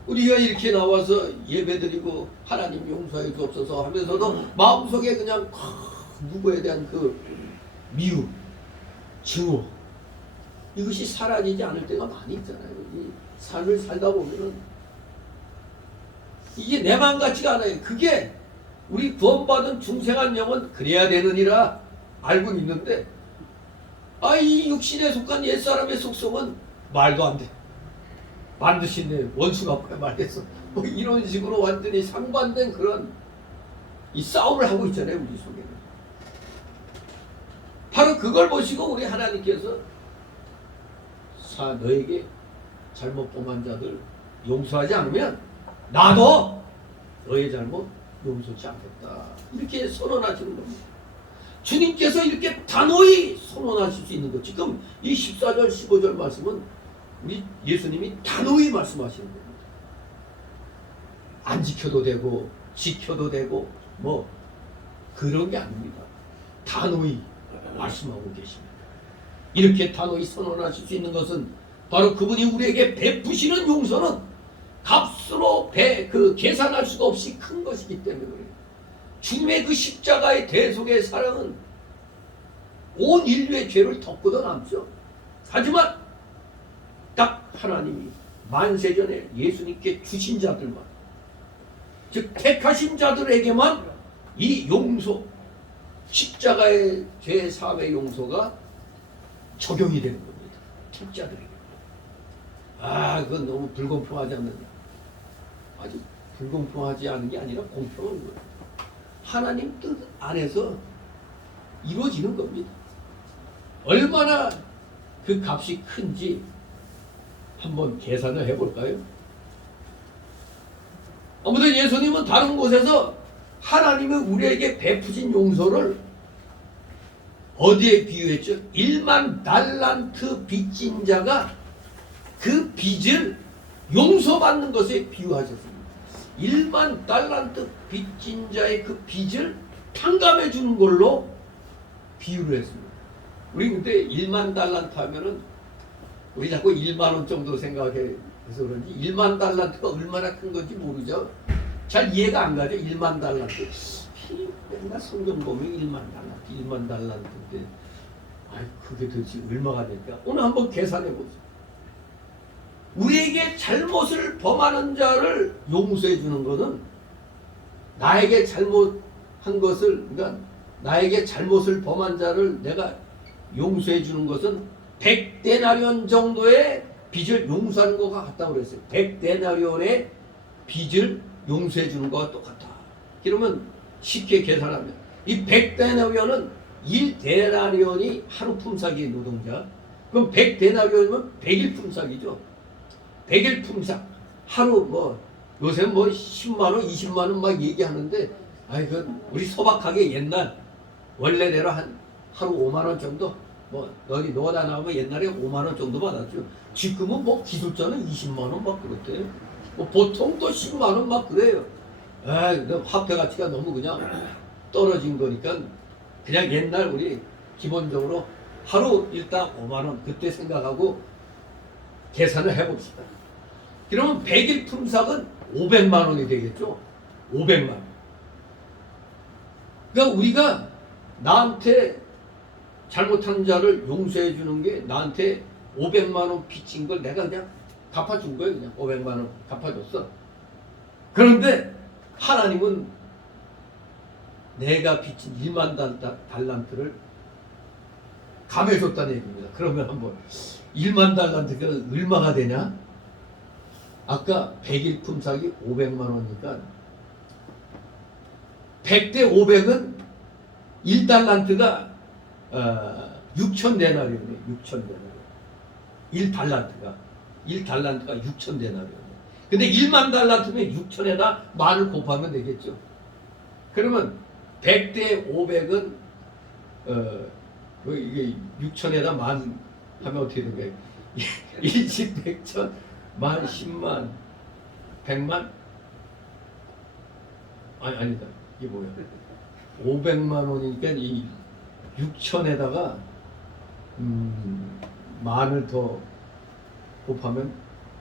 우리가 이렇게 나와서 예배드리고 하나님 용서해 주옵소서 하면서도 마음속에 그냥 누구에 대한 그 미움, 증오 이것이 사라지지 않을 때가 많이 있잖아요. 이 삶을 살다 보면은 이게 내 마음 같지가 않아요. 그게 우리 구원받은 중생한 영은 그래야 되느니라 알고 있는데 이 육신에 속한 옛사람의 속성은 말도 안 돼. 반드시 내 원수가 뭐야 말겠어. 뭐 이런 식으로 완전히 상반된 그런 이 싸움을 하고 있잖아요, 우리 속에는. 바로 그걸 보시고 우리 하나님께서 너에게 잘못 범한 자들 용서하지 않으면 나도 너의 잘못 용서치 않겠다. 이렇게 선언하시는 겁니다. 주님께서 이렇게 단호히 선언하실 수 있는 것. 지금 이 14절, 15절 말씀은 우리 예수님이 단호히 말씀하시는 겁니다. 안 지켜도 되고 지켜도 되고 뭐 그런 게 아닙니다. 단호히 말씀하고 계십니다. 이렇게 단호히 선언하실 수 있는 것은 바로 그분이 우리에게 베푸시는 용서는 값으로 계산할 수가 없이 큰 것이기 때문에 그래요. 주님의 그 십자가의 대속의 사랑은 온 인류의 죄를 덮고도 남죠. 하지만 딱 하나님이 만세전에 예수님께 주신 자들만, 즉 택하신 자들에게만 이 용서, 십자가의 죄 사함의 용서가 적용이 되는 겁니다. 택자들에게. 그건 너무 불공평하지 않느냐. 아주 불공평하지 않은 게 아니라 공평한 거예요. 하나님 뜻 안에서 이루어지는 겁니다. 얼마나 그 값이 큰지 한번 계산을 해볼까요? 아무튼 예수님은 다른 곳에서 하나님이 우리에게 베푸신 용서를 어디에 비유했죠? 1만 달란트 빚진 자가 그 빚을 용서받는 것에 비유하셨습니다. 1만 달란트 빚진 자의 그 빚을 탕감해 주는 걸로 비유를 했습니다. 우리 근데 1만 달란트 하면은 우리 자꾸 1만 원 정도 생각해서 그런지 1만 달란트가 얼마나 큰 건지 모르죠. 잘 이해가 안 가죠. 1만 달란트. 맨날 성경 보면 1만 달란트인데 그게 도대체 얼마가 될까? 오늘 한번 계산해 보죠. 우리에게 잘못을 범하는 자를 용서해 주는 것은 나에게 잘못한 것을, 그러니까 나에게 잘못을 범한 자를 내가 용서해 주는 것은 100데나리온 정도의 빚을 용서하는 것과 같다고 그랬어요. 100데나리온의 빚을 용서해 주는 것과 똑같다. 그러면 쉽게 계산하면 이 100데나리온은 1데나리온이 하루 품삯의 노동자. 그럼 100데나리온이면 100일 품삯이죠. 100일 품삯. 하루 요새 10만원, 20만원 막 얘기하는데 그 우리 소박하게 옛날 원래대로 하루 5만원 정도 여기 노다 나오면 옛날에 5만원 정도 받았죠. 지금은 기술자는 20만원 막 그렇대요. 보통 또 10만원 막 그래요. 화폐 가치가 너무 그냥 떨어진 거니까 그냥 옛날 우리 기본적으로 하루 일단 5만원 그때 생각하고 계산을 해봅시다. 그러면 100일 품삯은 500만 원이 되겠죠. 500만 원. 그러니까 우리가 나한테 잘못한 자를 용서해 주는 게 나한테 500만 원 빚진 걸 내가 그냥 갚아준 거예요. 그냥 500만 원 갚아줬어. 그런데 하나님은 내가 빚진 1만 달란트를 감해줬다는 얘기입니다. 그러면 한번 1만 달란트가 얼마가 되냐? 아까 100일 품삯이 500만 원이니까 100대 500은 1달란트가 6,000데나리온이에요. 6,000데나리온. 1달란트가 6,000데나리온. 근데 1만 달란트면 6,000에다 만을 곱하면 되겠죠. 그러면 100대 500은 이게 6,000에다 만 하면 어떻게 된 거예요? 1십 100천 만 10만 100만 아니다. 이게 뭐야? 500만 원이니까 이 6천에다가 만을 더 곱하면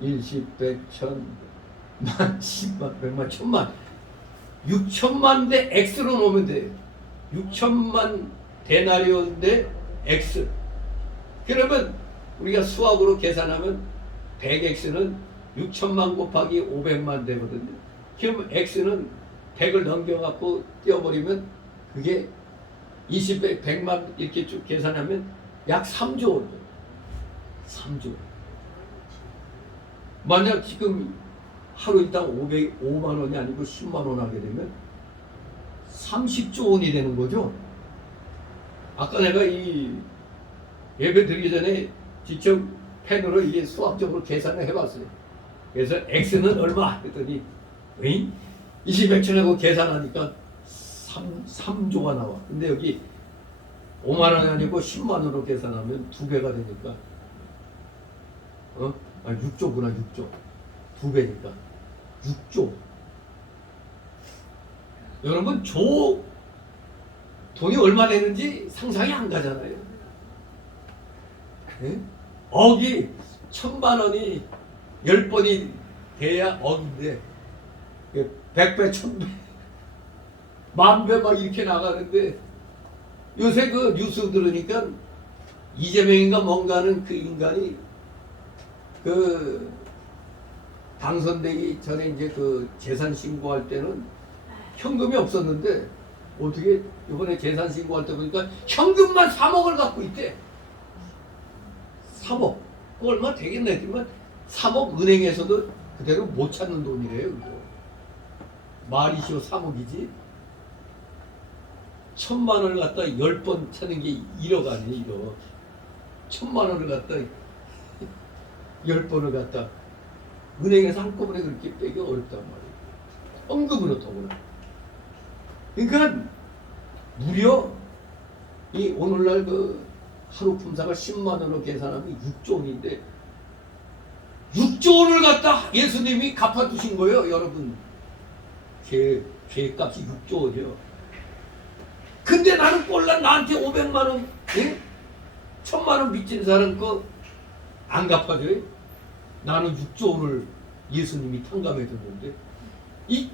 1십 100천 만 10만 100만 1000만 6천만 대 X로 놓으면 돼요. 6천만 데나리온 대 X. 그러면 우리가 수학으로 계산하면 100X는 6천만 곱하기 500만 되거든요. 그럼 X는 100을 넘겨갖고 띄워버리면 그게 20배 100만 이렇게 쭉 계산하면 약 3조 원이에요. 3조. 만약 지금 하루 일당 5만 원이 아니고 10만 원 하게 되면 30조 원이 되는 거죠. 아까 내가 이 예배 드리기 전에 직접 펜으로 이게 수학적으로 계산을 해봤어요. 그래서 X는 얼마 했더니 20X라고 계산하니까 3조가 나와. 근데 여기 5만 원이 아니고 10만 원으로 계산하면 2배가 되니까 6조구나. 6조 2배니까 6조. 여러분 돈이 얼마 되는지 상상이 안 가잖아요. 네? 억이 1000만 원이 10번이 돼야 억인데 100배, 1000배, 10,000배 막 이렇게 나가는데 요새 그 뉴스 들으니까 이재명인가 뭔가는 그 인간이 그 당선되기 전에 이제 그 재산 신고할 때는 현금이 없었는데 어떻게 이번에 재산 신고할 때 보니까 현금만 3억을 갖고 있대. 3억. 그 얼마 되겠나 했지만 3억 은행에서도 그대로 못 찾는 돈이래요. 그거. 말이시오 3억이지. 1000만 원을 갖다 10번 찾는 게 1억 아니에요. 1억. 1000만 원을 갖다 10번을 갖다 은행에서 한꺼번에 그렇게 빼기 어렵단 말이에요. 현금으로 더구나. 그러니까 무려 이 오늘날 그 하루 품사가 10만 원으로 계산하면 6조 원인데 6조 원을 갖다 예수님이 갚아주신 거예요. 여러분 죄값이 6조 원이요. 근데 나는 꼴랑 나한테 500만 원, 예? 1000만 원 빚진 사람 거 안 갚아줘요? 나는 6조 원을 예수님이 탕감해 줬는데 이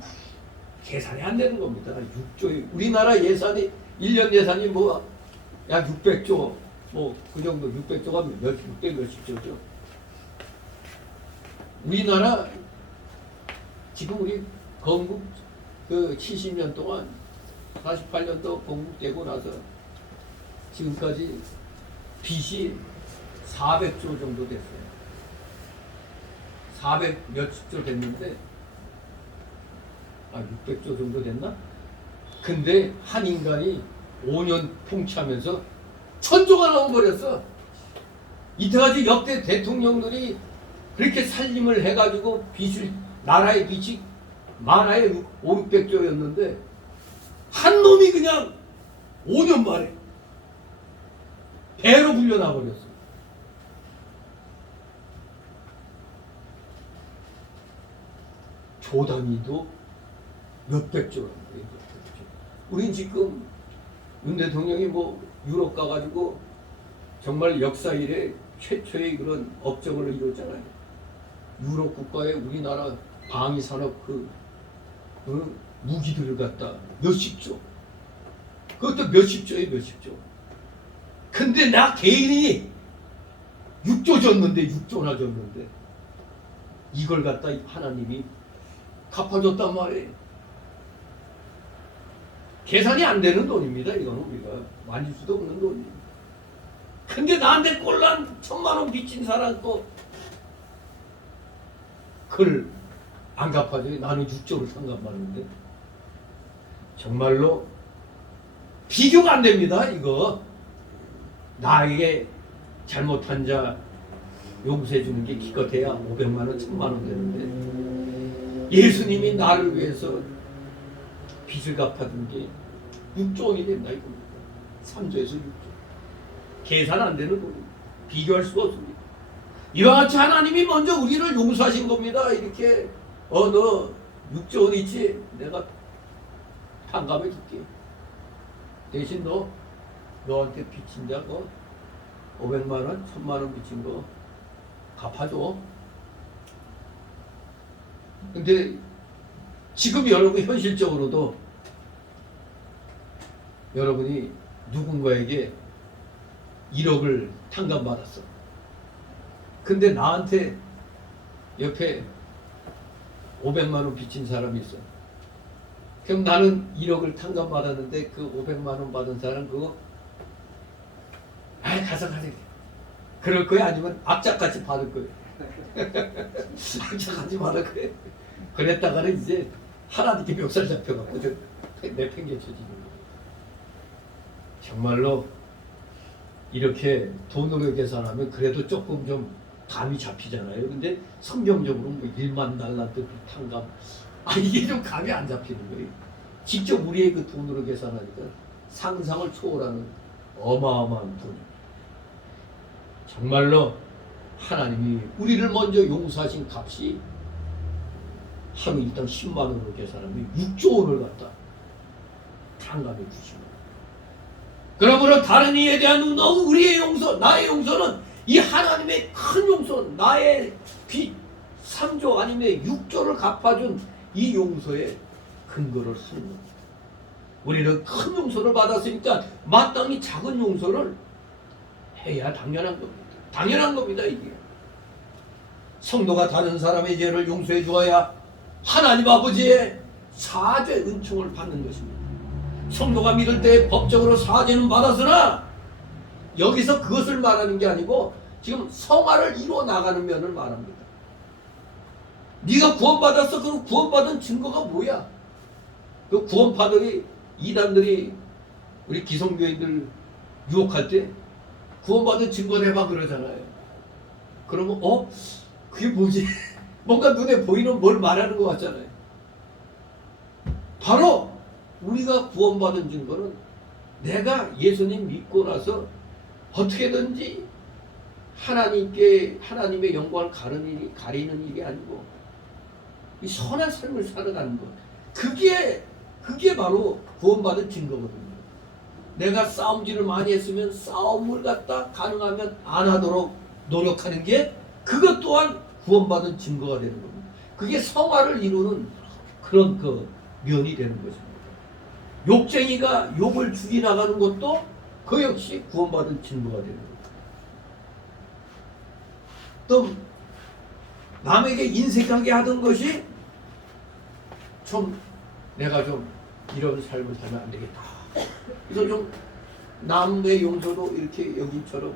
계산이 안 되는 겁니다. 6조. 우리나라 예산이 1년 예산이 뭐 약 600조 뭐 그 정도 600조가 몇십 조죠. 우리나라 지금 우리 건국 그 70년 동안 48년도 건국되고 나서 지금까지 빚이 400조 정도 됐어요. 400 몇십 조 됐는데 600조 정도 됐나? 근데 한 인간이 5년 통치하면서 1000조가 나와버렸어. 이때까지 역대 대통령들이 그렇게 살림을 해가지고 빚을, 나라의 빚이 많아야 500조였는데 한 놈이 그냥 5년 만에 배로 불려나 버렸어. 조 단위도 몇백 조란 말이에요. 우린 지금 윤 대통령이 뭐 유럽 가가지고 정말 역사 이래 최초의 그런 업적을 이뤘잖아요. 유럽 국가에 우리나라 방위 산업 무기들을 갖다 몇십 조. 그것도 몇십 조에 몇십 조. 근데 나 개인이 6조 줬는데 6조나 줬는데 이걸 갖다 하나님이 갚아줬단 말이에요. 계산이 안 되는 돈입니다. 이거는 우리가 만질 수도 없는 돈이에요. 근데 나한테 꼴랑 1000만 원 빚진 사람 또 그걸 안 갚아줘요. 나는 6조를 상감받는데 정말로 비교가 안 됩니다. 이거 나에게 잘못한 자 용서해 주는 게 기껏해야 500만 원, 1000만 원 되는데 예수님이 나를 위해서 빚을 갚아준 게 6조 원이 된다 이겁니다. 3조에서 6조. 계산 안 되는 겁니다. 비교할 수가 없습니다. 이와 같이 하나님이 먼저 우리를 용서하신 겁니다. 이렇게 너 6조 원 있지? 내가 탕감해 줄게. 대신 너한테 빚진 자 500만 원, 1000만 원 빚진 거 갚아줘. 근데 지금 여러분 현실적으로도 여러분이 누군가에게 1억을 탕감받았어. 근데 나한테 옆에 500만 원 빚진 사람이 있어. 그럼 나는 1억을 탕감받았는데 그 500만 원 받은 사람 그거 가서 그럴 거야? 아니면 악착같이 받을 거야? 악착같이 받을 거야? 그랬다가는 이제 하나님께 멱살 잡혀갔거든. 내팽개쳐지는 거예요. 정말로 이렇게 돈으로 계산하면 그래도 조금 좀 감이 잡히잖아요. 근데 성경적으로 뭐 1만 달란트 탕감, 이게 좀 감이 안 잡히는 거예요. 직접 우리의 그 돈으로 계산하니까 상상을 초월하는 어마어마한 돈입니다. 정말로 하나님이 우리를 먼저 용서하신 값이 하루 일단 10만 원으로 계산하면 6조 원을 갖다 탕감해 주시고, 그러므로 다른 이에 대한 우리의 용서, 나의 용서는 이 하나님의 큰 용서, 나의 빚 3조 아니면 6조를 갚아준 이 용서의 근거를 하는 겁니다. 우리는 큰 용서를 받았으니까 마땅히 작은 용서를 해야 당연한 겁니다. 당연한 겁니다. 이게 성도가 다른 사람의 죄를 용서해 주어야 하나님 아버지의 사죄 은총을 받는 것입니다. 성도가 믿을 때 법적으로 사죄는 받았으나 여기서 그것을 말하는 게 아니고 지금 성화를 이루어 나가는 면을 말합니다. 네가 구원받았어. 그럼 구원받은 증거가 뭐야? 그 구원파들이, 이단들이 우리 기성교인들 유혹할 때 구원받은 증거 내봐 그러잖아요. 그러면 그게 뭐지? 뭔가 눈에 보이는 뭘 말하는 것 같잖아요. 바로 우리가 구원받은 증거는 내가 예수님 믿고 나서 어떻게든지 하나님의 영광을 가리는 일이 아니고 이 선한 삶을 살아가는 것, 그게 바로 구원받은 증거거든요. 내가 싸움질을 많이 했으면 싸움을 갖다 가능하면 안 하도록 노력하는 게, 그것 또한 구원받은 증거가 되는 겁니다. 그게 성화를 이루는 그런 그 면이 되는 것입니다. 욕쟁이가 욕을 죽이나가는 것도 그 역시 구원받은 증거가 되는 겁니다. 또 남에게 인색하게 하던 것이 내가 좀 이런 삶을 살면 안 되겠다. 그래서 좀 남의 용서도 이렇게 여기처럼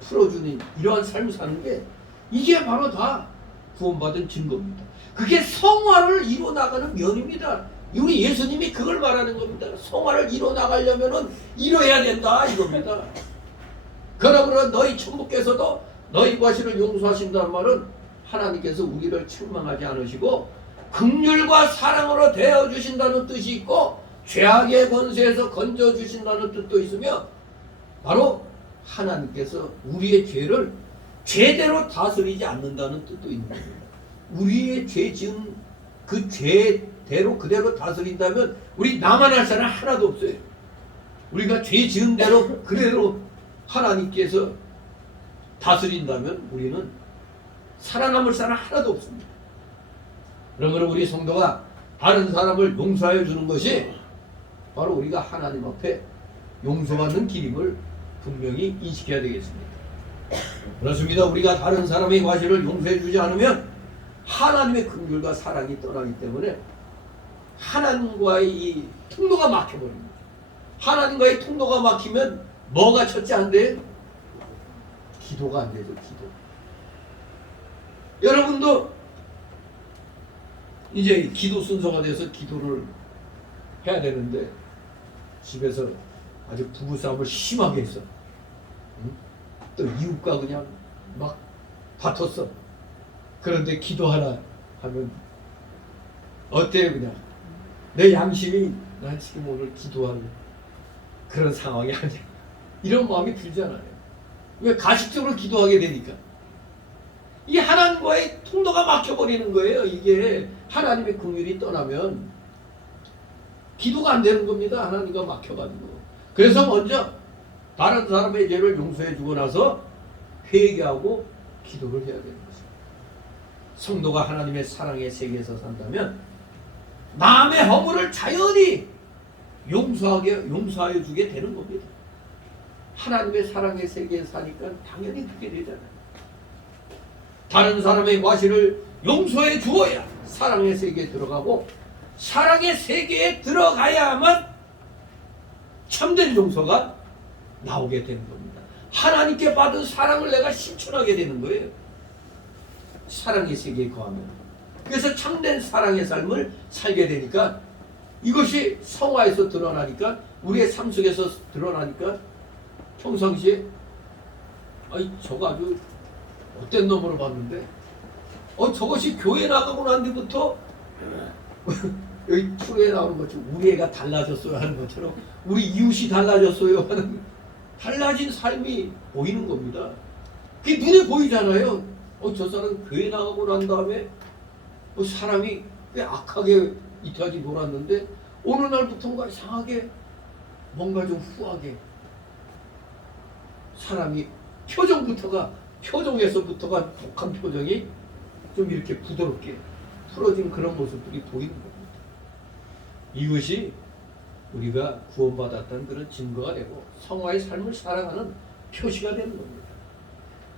풀어주는 이러한 삶을 사는 게, 이게 바로 다 구원받은 증거입니다. 그게 성화를 이루어 나가는 면입니다. 우리 예수님이 그걸 말하는 겁니다. 성화를 이루어 나가려면은 이뤄야 된다 이겁니다. 그러므로 너희 천부께서도 너희 과실을 용서하신다는 말은 하나님께서 우리를 책망하지 않으시고 긍휼과 사랑으로 대해주신다는 뜻이 있고, 죄악의 권세에서 건져주신다는 뜻도 있으며, 바로 하나님께서 우리의 죄를 죄대로 다스리지 않는다는 뜻도 있는 겁니다. 우리의 죄 지은 그 죄대로 그대로 다스린다면 우리 나만 할 사람 하나도 없어요. 우리가 죄 지은 대로 그대로 하나님께서 다스린다면 우리는 살아남을 사람 하나도 없습니다. 그러므로 우리 성도가 다른 사람을 용서하여 주는 것이 바로 우리가 하나님 앞에 용서받는 길임을 분명히 인식해야 되겠습니다. 그렇습니다. 우리가 다른 사람의 과실을 용서해 주지 않으면 하나님의 긍휼과 사랑이 떠나기 때문에 하나님과의 이 통로가 막혀버립니다. 하나님과의 통로가 막히면 뭐가 첫째 안 돼요? 기도가 안 되죠. 기도. 여러분도 이제 기도 순서가 돼서 기도를 해야 되는데 집에서 아주 부부싸움을 심하게 했어. 응? 또 이웃과 그냥 막 다퉜어. 그런데 기도하라 하면 어때요? 그냥 내 양심이 난 지금 오늘 기도할 그런 상황이 아니야, 이런 마음이 들잖아요. 왜? 가식적으로 기도하게 되니까. 이 하나님과의 통로가 막혀버리는 거예요. 이게 하나님의 긍휼이 떠나면 기도가 안 되는 겁니다. 하나님과 막혀가지고. 그래서 먼저 다른 사람의 죄를 용서해 주고 나서 회개하고 기도를 해야 되는 것입니다. 성도가 하나님의 사랑의 세계에서 산다면 남의 허물을 자연히 용서하여 주게 되는 겁니다. 하나님의 사랑의 세계에 사니까 당연히 그렇게 되잖아요. 다른 사람의 과실을 용서해 주어야 사랑의 세계에 들어가고, 사랑의 세계에 들어가야만 참된 용서가 나오게 되는 겁니다. 하나님께 받은 사랑을 내가 실천하게 되는 거예요. 사랑의 세계에 거하면. 그래서 참된 사랑의 삶을 살게 되니까 이것이 성화에서 드러나니까, 우리의 삶 속에서 드러나니까 평상시에 아이 저거 아주 못된 놈으로 봤는데 저것이 교회 나가고 난 뒤부터 여기 프로에 나오는 것처럼 우리 애가 달라졌어요 하는 것처럼 우리 이웃이 달라졌어요 하는 달라진 삶이 보이는 겁니다. 그게 눈에 보이잖아요. 저 사람 교회 나가고 난 다음에 사람이 꽤 악하게 이때까지 놀았는데 어느 날부터인가 이상하게 뭔가 좀 후하게 사람이 표정에서부터가 독한 표정이 좀 이렇게 부드럽게 풀어진 그런 모습들이 보이는 겁니다. 이것이 우리가 구원받았다는 그런 증거가 되고 성화의 삶을 살아가는 표시가 되는 겁니다.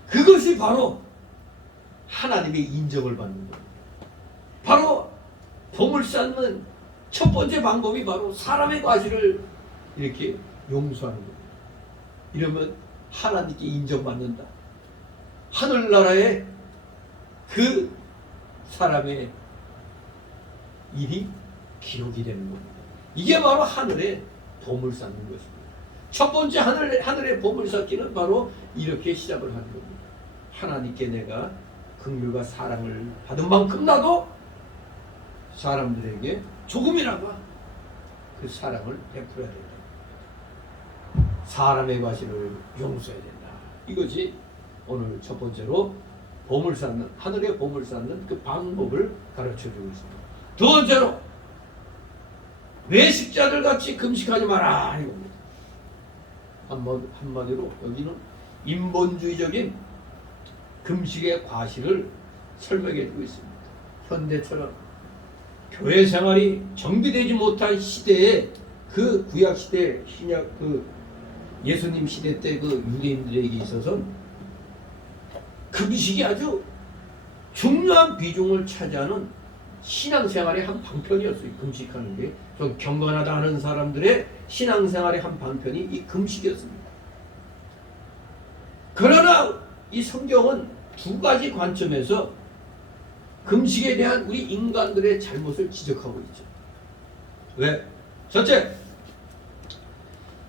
그것이 바로 하나님의 인정을 받는 겁니다. 바로 봄을 쌓는 첫 번째 방법이 바로 사람의 과실을 이렇게 용서하는 겁니다. 이러면 하나님께 인정받는다. 하늘나라에 그 사람의 일이 기록이 되는 겁니다. 이게 바로 하늘에 봄을 쌓는 것입니다. 첫 번째 하늘에 봄을 쌓기는 바로 이렇게 시작을 하는 겁니다. 하나님께 내가 긍휼과 사랑을 받은 만큼 나도 사람들에게 조금이라도 그 사랑을 베풀어야 된다. 사람의 과실을 용서해야 된다. 이것이 오늘 첫 번째로 봄을 쌓는, 하늘의 봄을 쌓는 그 방법을 가르쳐주고 있습니다. 두 번째로 외식자들 같이 금식하지 마라 이겁니다. 한마디로 여기는 인본주의적인 금식의 과실을 설명해주고 있습니다. 현대처럼 교회 생활이 정비되지 못한 시대에 그 구약 시대, 신약 그 예수님 시대 때 그 유대인들에게 있어서 금식이 아주 중요한 비중을 차지하는 신앙생활의 한 방편이었어요. 금식하는 게 좀 경건하다 하는 사람들의 신앙생활의 한 방편이 이 금식이었습니다. 그러나 이 성경은 두 가지 관점에서 금식에 대한 우리 인간들의 잘못을 지적하고 있죠. 왜? 첫째,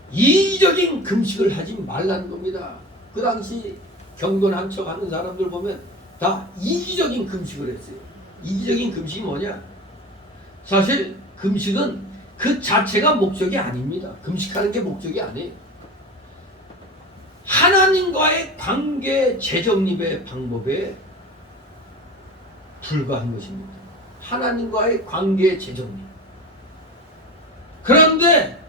이기적인 금식을 하지 말라는 겁니다. 그 당시 경건한 척 하는 사람들 보면 다 이기적인 금식을 했어요. 이기적인 금식이 뭐냐? 사실 금식은 그 자체가 목적이 아닙니다. 금식하는 게 목적이 아니에요. 하나님과의 관계 재정립의 방법에 불과한 것입니다. 하나님과의 관계 재정립. 그런데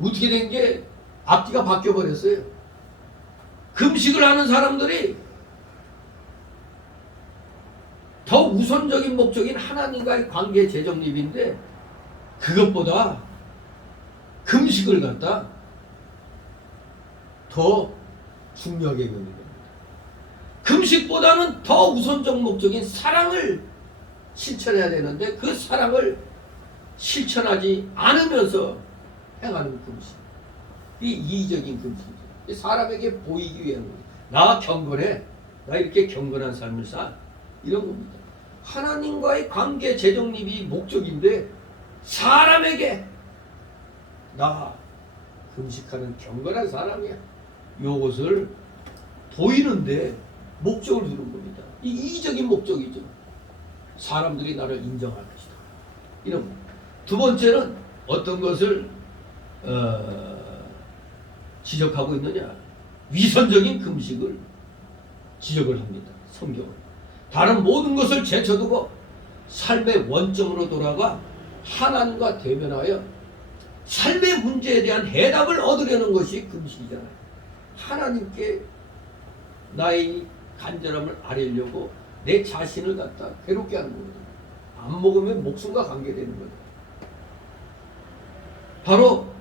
어떻게 된 게 앞뒤가 바뀌어 버렸어요. 금식을 하는 사람들이 더 우선적인 목적인 하나님과의 관계 재정립인데 그것보다 금식을 갖다 더 중요하게 여기는 겁니다. 금식보다는 더 우선적 목적인 사랑을 실천해야 되는데 그 사랑을 실천하지 않으면서 행하는 금식. 이 이기적인 금식이죠. 사람에게 보이기 위한 겁니다. 나 경건해. 나 이렇게 경건한 삶을 살. 이런 겁니다. 하나님과의 관계 재정립이 목적인데 사람에게 나 금식하는 경건한 사람이야. 이것을 보이는데 목적을 두는 겁니다. 이 이기적인 목적이죠. 사람들이 나를 인정할 것이다. 이런 겁니다. 두 번째는 어떤 것을 지적하고 있느냐? 위선적인 금식을 지적을 합니다. 성경은. 다른 모든 것을 제쳐두고 삶의 원점으로 돌아가 하나님과 대면하여 삶의 문제에 대한 해답을 얻으려는 것이 금식이잖아요. 하나님께 나의 간절함을 아뢰려고 내 자신을 갖다 괴롭게 하는 겁니다. 안 먹으면 목숨과 관계되는 거예요. 바로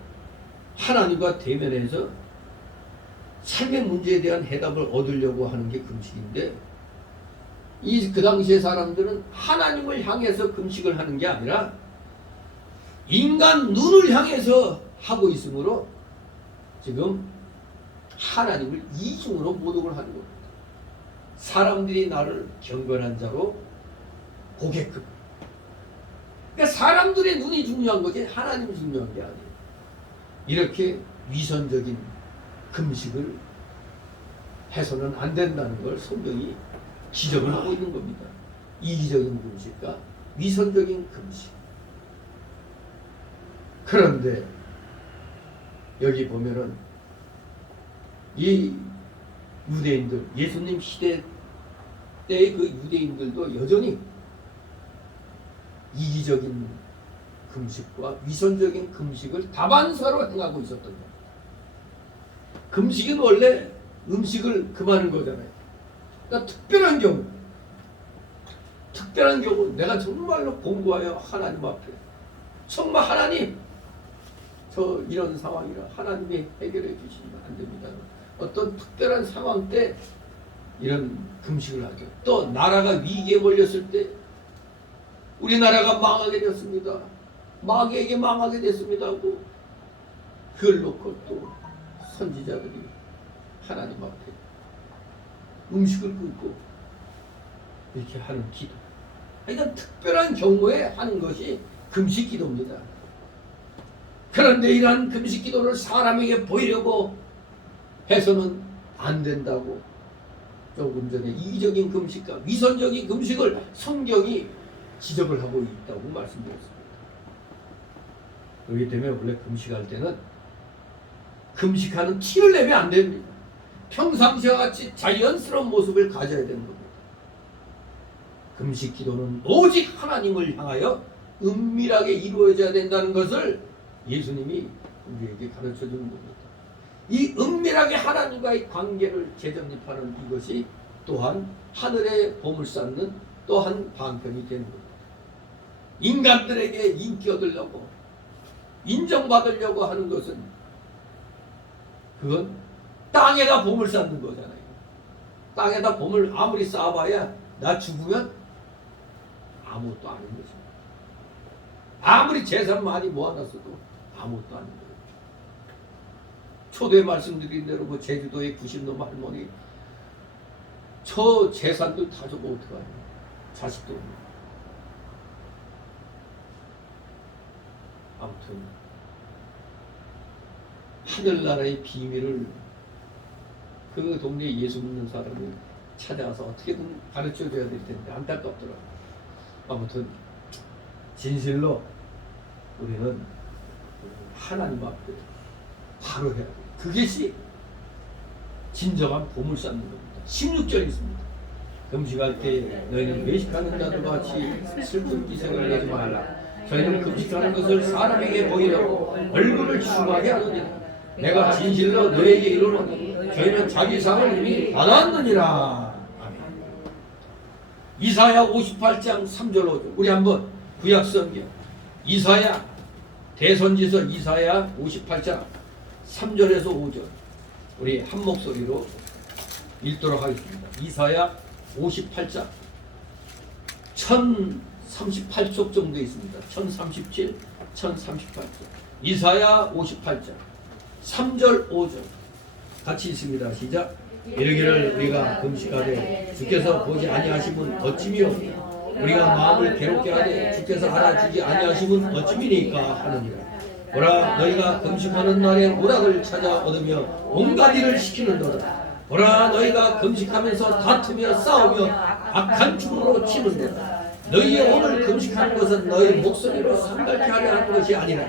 하나님과 대면해서 삶의 문제에 대한 해답을 얻으려고 하는 게 금식인데 그 당시의 사람들은 하나님을 향해서 금식을 하는 게 아니라 인간 눈을 향해서 하고 있으므로 지금 하나님을 이중으로 모독을 하는 겁니다. 사람들이 나를 경건한 자로 보게끔. 그러니까 사람들의 눈이 중요한 거지 하나님이 중요한 게 아니에요. 이렇게 위선적인 금식을 해서는 안 된다는 걸 성경이 지적을 하고 있는 겁니다. 이기적인 금식과 위선적인 금식. 그런데 여기 보면은 이 유대인들, 예수님 시대 때의 그 유대인들도 여전히 이기적인 금식과 위선적인 금식을 다반사로 행하고 있었던 거예요. 금식은 원래 음식을 금하는 거잖아요. 그러니까 특별한 경우 내가 정말로 공부하여 하나님 앞에 정말 하나님 저 이런 상황이라 하나님이 해결해 주시면 안 됩니다. 어떤 특별한 상황 때 이런 금식을 하죠. 또 나라가 위기에 몰렸을 때 우리나라가 망하게 됐습니다. 마귀에게 망하게 됐습니다 하고 그걸 놓고 또 선지자들이 하나님 앞에 음식을 끊고 이렇게 하는 기도. 그러니까 특별한 경우에 하는 것이 금식 기도입니다. 그런데 이러한 금식 기도를 사람에게 보이려고 해서는 안 된다고 조금 전에 이기적인 금식과 위선적인 금식을 성경이 지적을 하고 있다고 말씀드렸습니다. 그렇기 때문에 원래 금식할 때는 금식하는 티를 내면 안 됩니다. 평상시와 같이 자연스러운 모습을 가져야 되는 겁니다. 금식 기도는 오직 하나님을 향하여 은밀하게 이루어져야 된다는 것을 예수님이 우리에게 가르쳐 주는 겁니다. 이 은밀하게 하나님과의 관계를 재정립하는 이것이 또한 하늘의 보물 쌓는 또한 방편이 되는 겁니다. 인간들에게 인기 얻으려고 인정받으려고 하는 것은 그건 땅에다 보물 쌓는 거잖아요. 땅에다 보물 아무리 쌓아봐야 나 죽으면 아무것도 아닌 것입니다. 아무리 재산 많이 모아놨어도 아무것도 아닌 거예요. 초대에 말씀드린 대로 그 제주도의 90넘 할머니 저 재산들 다 저거 어떡하냐. 자식도 없는. 아무튼 하늘나라의 비밀을 그 동네에 예수 믿는 사람을 찾아와서 어떻게든 가르쳐줘야 될 텐데 안타깝더라고요. 아무튼 진실로 우리는 하나님 앞에 바로 해야 돼요. 그것이 진정한 보물 쌓는 겁니다. 16절 있습니다. 금식할 때 너희는 외식하는 자들과 같이 슬픈 기색을 내지 말라. 저희는 금식하는 것을 사람에게 보이려고 얼굴을 흉하게 하느니라. 내가 진실로 너에게 이르노니 저희는 자기 상을 이미 받았느니라. 아멘. 이사야 58장 3절 5절 우리 한번 구약성경 이사야 대선지서 이사야 58장 3절에서 5절 우리 한 목소리로 읽도록 하겠습니다. 이사야 58장 1038쪽 정도 있습니다. 1037, 1038쪽 이사야 58장 3절 5절 같이 있습니다. 시작. 이르기를 우리가 금식하되 주께서 보지 아니하시면 어찌미요 우리가 마음을 괴롭게 하되 주께서 알아주지 아니하시면 어찌미니까 하느니라. 보라 너희가 금식하는 날에 오락을 찾아 얻으며 온갖 일을 시키는도다. 보라 너희가 금식하면서 다투며 싸우며 악한 죽음으로 치는도다. 너희의 오늘 금식하는 것은 너희 목소리로 상달케 하려 하는 것이 아니라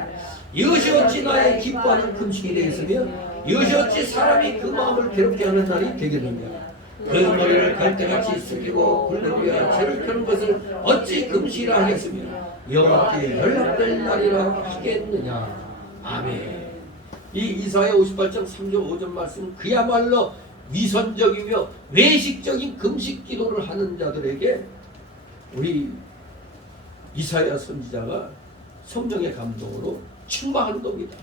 이것이 어찌 나의 기뻐하는 금식이 되겠으며 이것이 어찌 사람이 그 마음을 괴롭게 하는 날이 되겠느냐. 그 머리를 갈대같이 숙이고 굴른 위에 죄를 펴는 것을 어찌 금식이라 하겠으며 여호와께 연락될 날이라 하겠느냐. 아멘. 이 이사야 58장 3절 5절 말씀은 그야말로 위선적이며 외식적인 금식 기도를 하는 자들에게 우리 이사야 선지자가 성령의 감동으로 충만하는 겁니다.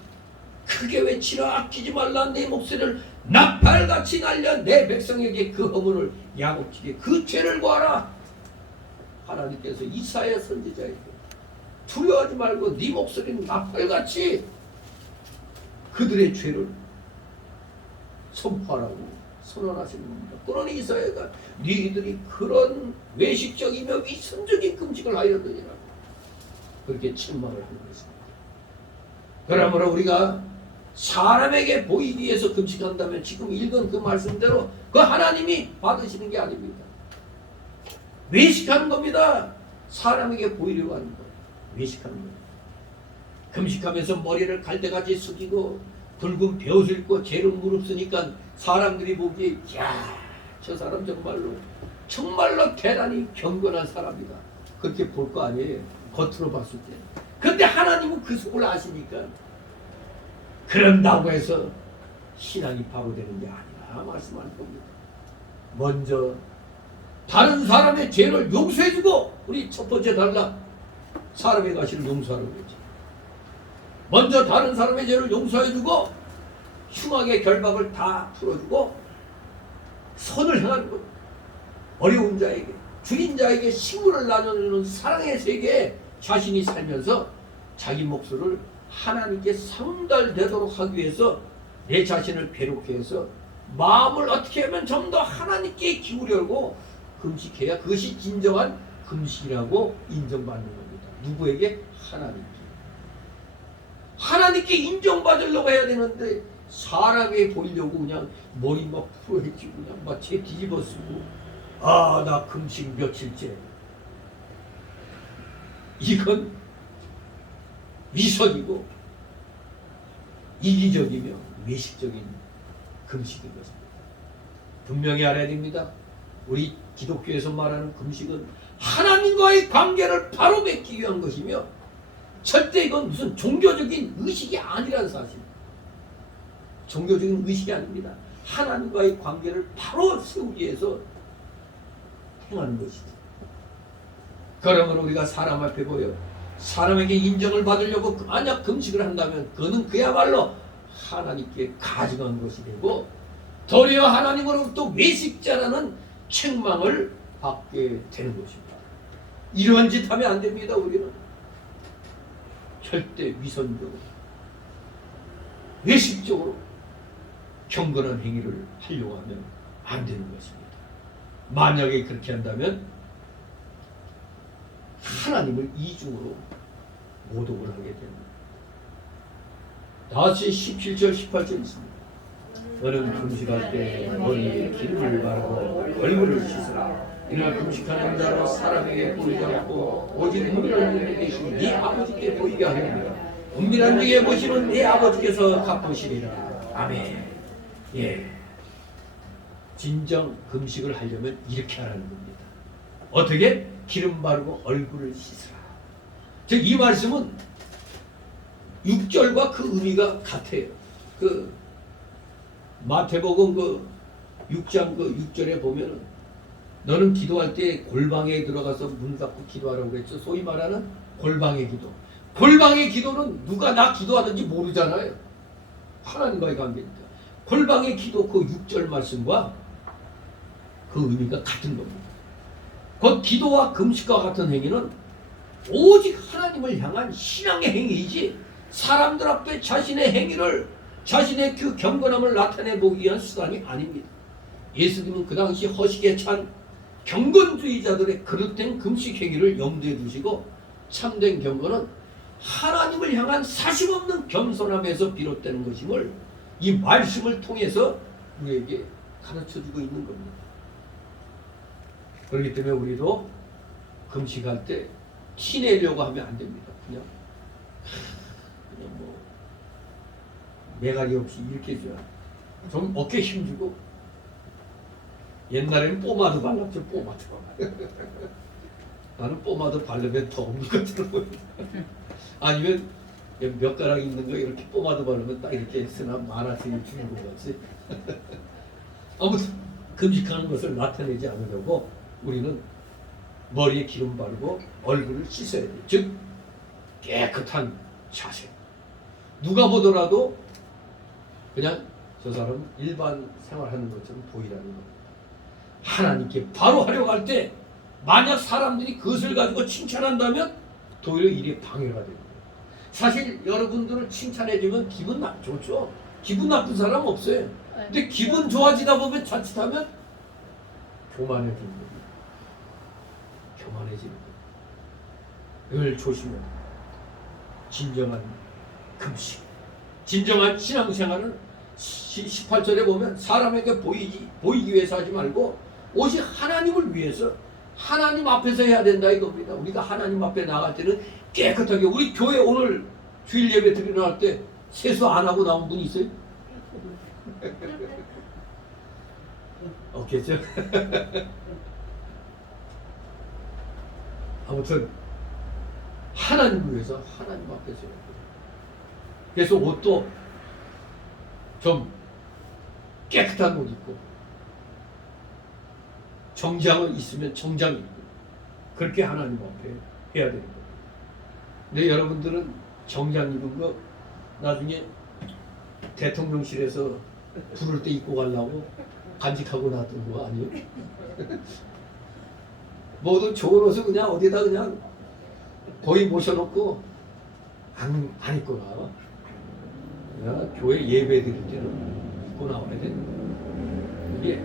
크게 외치라. 아끼지 말라. 내 목소리를 나팔같이 날려 내 백성에게 그 허물을 야곱지게 그 죄를 구하라. 하나님께서 이사야 선지자에게 두려워하지 말고 네 목소리는 나팔같이 그들의 죄를 선포하라고 선언하시는 겁니다. 그러니 이사야가 너희들이 그런 외식적이며 위선적인 금식을 하였느니라. 그렇게 책망을 하는 것입니다. 그러므로 우리가 사람에게 보이기 위해서 금식한다면 지금 읽은 그 말씀대로 그 하나님이 받으시는 게 아닙니다. 외식하는 겁니다. 사람에게 보이려고 하는 거예요. 외식하는 거예요. 금식하면서 머리를 갈대같이 숙이고 붉은 벼옷을 입고 죄를 무릅쓰니까 사람들이 보기에 야, 저 사람 정말로 대단히 경건한 사람이다. 그렇게 볼 거 아니에요. 겉으로 봤을 때. 그런데 하나님은 그 속을 아시니까 그런다고 해서 신앙이 바로 되는 게 아니라 말씀하는 겁니다. 먼저 다른 사람의 죄를 용서해주고, 우리 첫 번째 달라 사람의 가시를 용서하라고 그랬죠. 먼저 다른 사람의 죄를 용서해주고 흉악의 결박을 다 풀어주고 선을 행하는 것. 어려운 자에게, 줄인 자에게 식물을 나눠주는 사랑의 세계에 자신이 살면서 자기 몫을 하나님께 상달되도록 하기 위해서 내 자신을 괴롭게 해서 마음을 어떻게 하면 좀 더 하나님께 기울여고 금식해야 그것이 진정한 금식이라고 인정받는 겁니다. 누구에게? 하나님께. 하나님께 인정받으려고 해야 되는데 사람에 보이려고 그냥 머리 막 풀어헤치고 그냥 막 제 뒤집어 쓰고 아, 나 금식 며칠째. 이건 위선이고 이기적이며 외식적인 금식인 것입니다. 분명히 알아야 됩니다. 우리 기독교에서 말하는 금식은 하나님과의 관계를 바로 맺기 위한 것이며 절대 이건 무슨 종교적인 의식이 아니라는 사실. 종교적인 의식이 아닙니다. 하나님과의 관계를 바로 세우기 위해서 행하는 것이죠. 그러므로 우리가 사람 앞에 보여 사람에게 인정을 받으려고 만약 금식을 한다면 그는 그야말로 하나님께 가증한 것이 되고 도리어 하나님으로부터 외식자라는 책망을 받게 되는 것입니다. 이런 짓 하면 안 됩니다. 우리는 절대 위선적으로 외식적으로 경건한 행위를 하려고 하면 안 되는 것입니다. 만약에 그렇게 한다면 하나님을 이중으로 모독을 하게 됩니다. 다시 17절 18절 있습니다. 너는 금식할 때 머리에 기름을 바르고 얼굴을 씻으라. 이날 금식하는 자로 사람에게 보이지 않고 오직 은밀한 중에 계신 네 아버지께 보이게 하느니라. 은밀한 중에 보시는 네 아버지께서 갚으시리라. 아멘. 예. 진정 금식을 하려면 이렇게 하라는 겁니다. 어떻게? 기름 바르고 얼굴을 씻으라. 즉 이 말씀은 6절과 그 의미가 같아요. 그 마태복음 그 6장 그 6절에 보면은 너는 기도할 때 골방에 들어가서 문 닫고 기도하라고 그랬죠. 소위 말하는 골방의 기도. 골방의 기도는 누가 나 기도하든지 모르잖아요. 하나님과의 관계니까. 골방의 기도 그 6절 말씀과 그 의미가 같은 겁니다. 그 기도와 금식과 같은 행위는 오직 하나님을 향한 신앙의 행위이지 사람들 앞에 자신의 행위를 자신의 그 경건함을 나타내보기 위한 수단이 아닙니다. 예수님은 그 당시 허식에 찬 경건주의자들의 그릇된 금식 행위를 염두에 두시고 참된 경건은 하나님을 향한 사심없는 겸손함에서 비롯되는 것임을 이 말씀을 통해서 우리에게 가르쳐주고 있는 겁니다. 그렇기 때문에 우리도 금식할 때 티내려고 하면 안 됩니다. 그냥 뭐 매가리 없이 이렇게 해줘야 좀 어깨 힘주고 옛날에는 뽀마드 발랐죠. 뽀마드. 나는 뽀마드 바르면 더 없는 것 같더라고요. 아니면 몇 가락 있는 거 이렇게 뽀마드 바르면 딱 이렇게 쓰나 만화책이 주는 것 같지. 아무튼 금식하는 것을 나타내지 않으려고 우리는 머리에 기름 바르고 얼굴을 씻어야 돼. 즉 깨끗한 자세. 누가 보더라도 그냥 저 사람은 일반 생활하는 것처럼 보이라는 겁니다. 하나님께 바로 하려고 할 때 만약 사람들이 그것을 가지고 칭찬한다면 도리어 일이 방해가 됩니다. 사실 여러분들을 칭찬해주면 기분 좋죠. 기분 나쁜 사람 없어요. 근데 기분 좋아지다 보면 자칫하면 교만해지는 겁니다. 교만해지는 겁니다. 이걸 조심해야 돼요. 진정한 금식, 진정한 신앙생활은 18절에 보면 사람에게 보이기 위해서 하지 말고 오직 하나님을 위해서 하나님 앞에서 해야 된다 이겁니다. 우리가 하나님 앞에 나갈 때는 깨끗하게, 우리 교회 오늘 주일 예배 드리러 갈 때 세수 안 하고 나온 분이 있어요? 없겠죠? 아무튼 하나님을 위해서 하나님 앞에서 해야 돼요. 그래서 옷도 좀 깨끗한 옷 입고, 정장은 있으면 정장 입고, 그렇게 하나님 앞에 해야 되는 거예요. 근데 여러분들은 정장 입은 거 나중에 대통령실에서 부를 때 입고 가려고 간직하고 놔둔 거 아니에요? 모두 좋은 옷을 그냥 어디다 그냥 거의 모셔놓고 안 입고 나와. 그냥 교회 예배 드릴 때는 입고 나와야 되는 이게.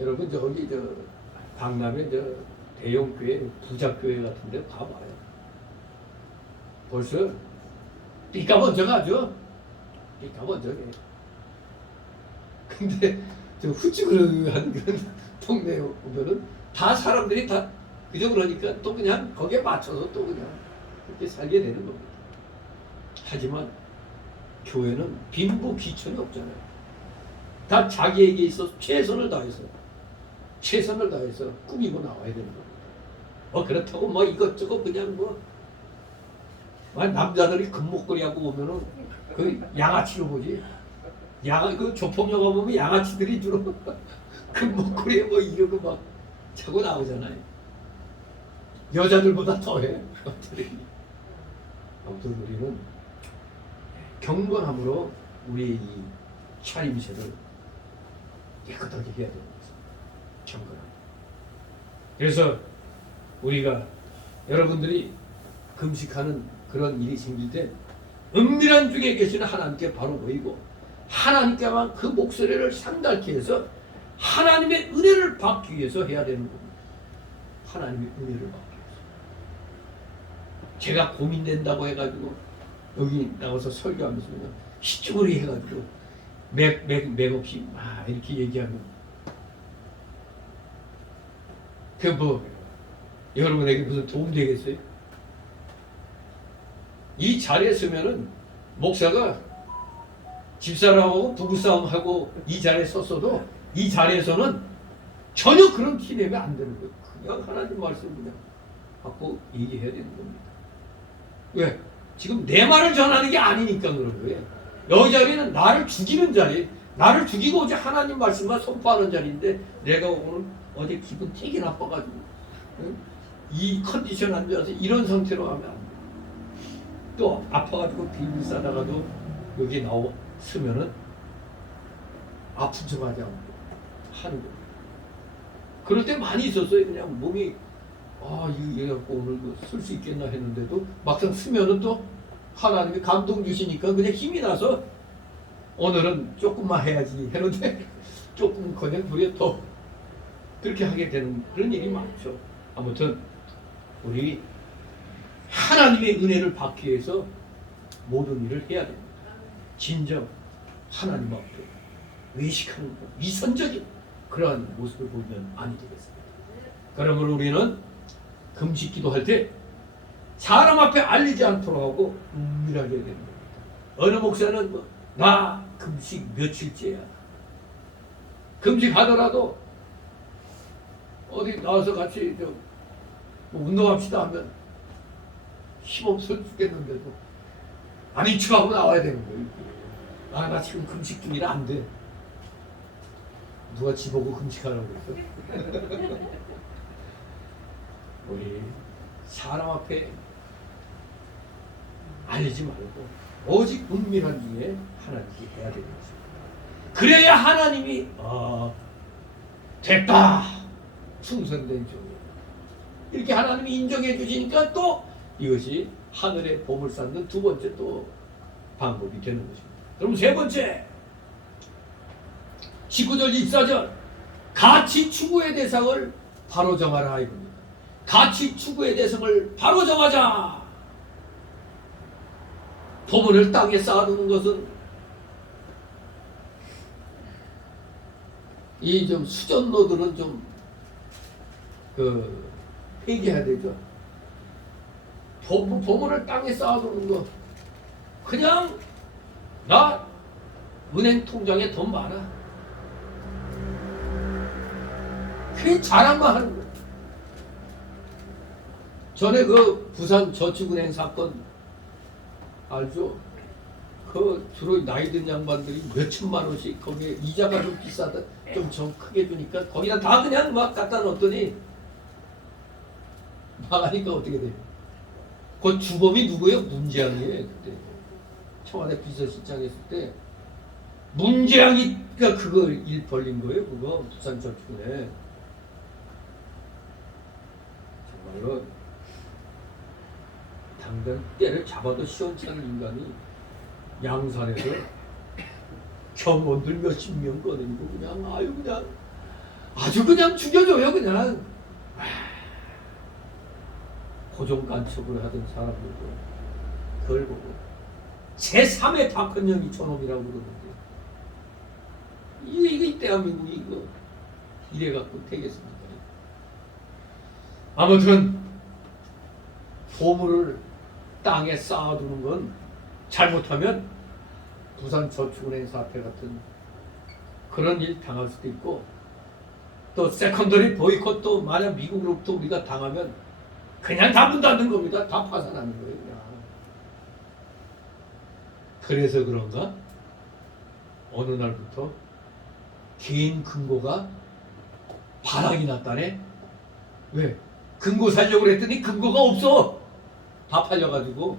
여러분 저기 저 강남에 저 대형 교회, 부자 교회 같은 데 가봐요. 벌써 삐까번쩍하죠. 삐까번쩍해. 근데 저 후찌그러한 그런 동네에 오면은 다 사람들이 다 그저 그러니까 또 그냥 거기에 맞춰서 또 그냥 그렇게 살게 되는 겁니다. 하지만 교회는 빈부귀천이 없잖아요. 다 자기에게 있어서 최선을 다해서 꾸미고 나와야 되는 겁니다. 그렇다고 뭐 이것저것 그냥 남자들이 금목걸이 하고 오면은 그 양아치로 보지. 그 조폭영화 보면 양아치들이 주로 금목걸이에 뭐 이러고 막 차고 나오잖아요. 여자들보다 더해. 아무튼 우리는 경건함으로 우리의 이 차림새를 깨끗하게 해야 되는 거죠. 경건함. 그래서 우리가 여러분들이 금식하는 그런 일이 생길 때 은밀한 중에 계시는 하나님께 바로 모이고 하나님께만 그 목소리를 상달케 해서 하나님의 은혜를 받기 위해서 해야 되는 겁니다. 하나님의 은혜를 받기 위해서. 제가 고민된다고 해가지고 여기 나와서 설교하면서 그냥 시쭈구리 해가지고 맥없이 막 이렇게 얘기하면 그 여러분에게 무슨 도움 되겠어요? 이 자리에 서면은 목사가 집사람하고 부부싸움하고 이 자리에 섰어도 이 자리에서는 전혀 그런 티 내면 안 되는 거예요. 그냥 하나님 말씀 그냥 받고 얘기해야 되는 겁니다. 왜? 지금 내 말을 전하는 게 아니니까 그런 거예요. 여기 자리는 나를 죽이는 자리, 나를 죽이고 오직 하나님 말씀만 선포하는 자리인데 내가 오늘 어제 기분 되게 나빠가지고 이 컨디션 안 좋아서 이런 상태로 하면 안 돼. 또 아파가지고 비밀 싸다가도 여기 쓰면은 아픈 척 하지 않고 하는 거예요. 그럴 때 많이 있었어요. 그냥 몸이 이거 갖고 오늘 쓸 수 있겠나 했는데도 막상 쓰면은 또 하나님이 감동 주시니까 그냥 힘이 나서 오늘은 조금만 해야지 했는데 조금 그냥 그래 더 그렇게 하게 되는 그런 일이 많죠. 아무튼 우리 하나님의 은혜를 받기 위해서 모든 일을 해야 됩니다. 진정 하나님 앞에 외식하는 위선적인 그러한 모습을 보이면 아니 되겠습니다. 그러므로 우리는 금식 기도할 때 사람 앞에 알리지 않도록 하고 은밀하게 해야 되는 겁니다. 어느 목사는 나 금식 며칠째야. 금식하더라도 어디 나와서 같이 운동합시다 하면 힘없어 죽겠는데도 아닌 척하고 나와야 되는 거예요. 나 지금 금식 중이라 안 돼. 누가 지보고 금식하라고 그랬어? 우리 사람 앞에 알리지 말고 오직 은밀한 중에 하나님께 해야 되는 것입니다. 그래야 하나님이 됐다 충성된 종이야 이렇게 하나님이 인정해 주시니까 또 이것이 하늘의 봄을 쌓는 두 번째 또 방법이 되는 것입니다. 그럼 세 번째 19절 24절 같이 추구의 대상을 바로 정하라 이겁니다. 가치 추구의 대상을 바로 정하자. 도문을 땅에 쌓아두는 것은 이 좀 수전노들은 좀 회개해야 되죠. 보물을 땅에 쌓아두는 거, 그냥 나 은행 통장에 돈 많아, 괜히 자랑만 하는 거. 전에 그 부산 저축은행 사건 알죠? 그 주로 나이 든 양반들이 몇천만 원씩, 거기에 이자가 좀 비싸다, 좀 크게 주니까 거기다 다 그냥 막 갖다 놓더니 나가니까 어떻게 돼요? 그 주범이 누구예요? 문재양이에요. 그때 청와대 비서실장 했을 때 문재양이가 그거 일 벌린 거예요. 그거 부산 저축은행. 정말로 당장 때를 잡아도 시원찮은 인간이 양산에서 경원들 몇십 명 꺼내고 그냥 아주 그냥 죽여줘요. 그냥 고정 간첩을 하던 사람들도 그걸 보고 제3의 박헌영이 저놈이라고 그러는데, 이게 대한민국이 이거 이래갖고 되겠습니까? 아무튼 보물을 땅에 쌓아두는 건 잘못하면 부산 저축은행 사태 같은 그런 일 당할 수도 있고, 또 세컨더리 보이콧도 만약 미국으로부터 우리가 당하면 그냥 다 문 닫는 겁니다. 다 파산하는 거예요. 그냥. 그래서 그런가 어느 날부터 개인 금고가 바닥이 났다네. 왜? 금고 살려고 그랬더니 금고가 없어. 다 팔려가지고.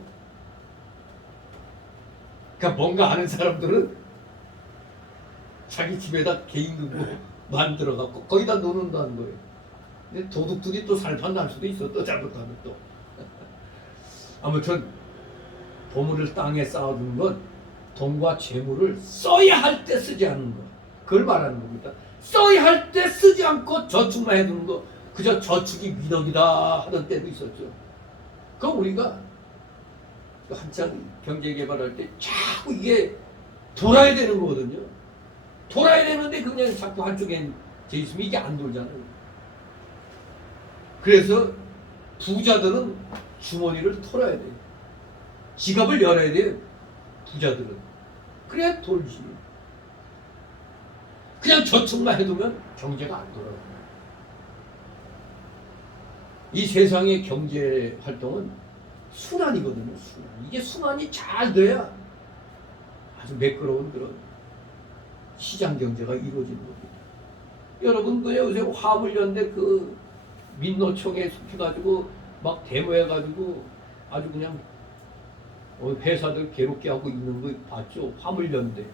그러니까 뭔가 아는 사람들은 자기 집에다 개인 금고 만들어갖고 거기다 놓는다는 거예요. 근데 도둑들이 또 살판 날 수도 있어. 또 잘못하면 또. 아무튼 보물을 땅에 쌓아두는 건 돈과 재물을 써야 할 때 쓰지 않는 거, 그걸 말하는 겁니다. 써야 할 때 쓰지 않고 저축만 해두는 거, 그저 저축이 미덕이다 하던 때도 있었죠. 그럼 우리가 한창 경제개발할 때 자꾸 이게 돌아야 되는 거거든요. 돌아야 되는데 그냥 자꾸 한쪽에 돼 있으면 이게 안 돌잖아요. 그래서 부자들은 주머니를 털어야 돼요. 지갑을 열어야 돼요. 부자들은. 그래야 돌지. 그냥 저축만 해두면 경제가 안 돌아가요. 이 세상의 경제 활동은 순환이거든요. 순환. 이게 순환이 잘 돼야 아주 매끄러운 그런 시장 경제가 이루어지는 겁니다. 여러분 그 요새 화물연대 그 민노총에 속해가지고 막 데모해가지고 아주 그냥 회사들 괴롭게 하고 있는 거 봤죠? 화물연대.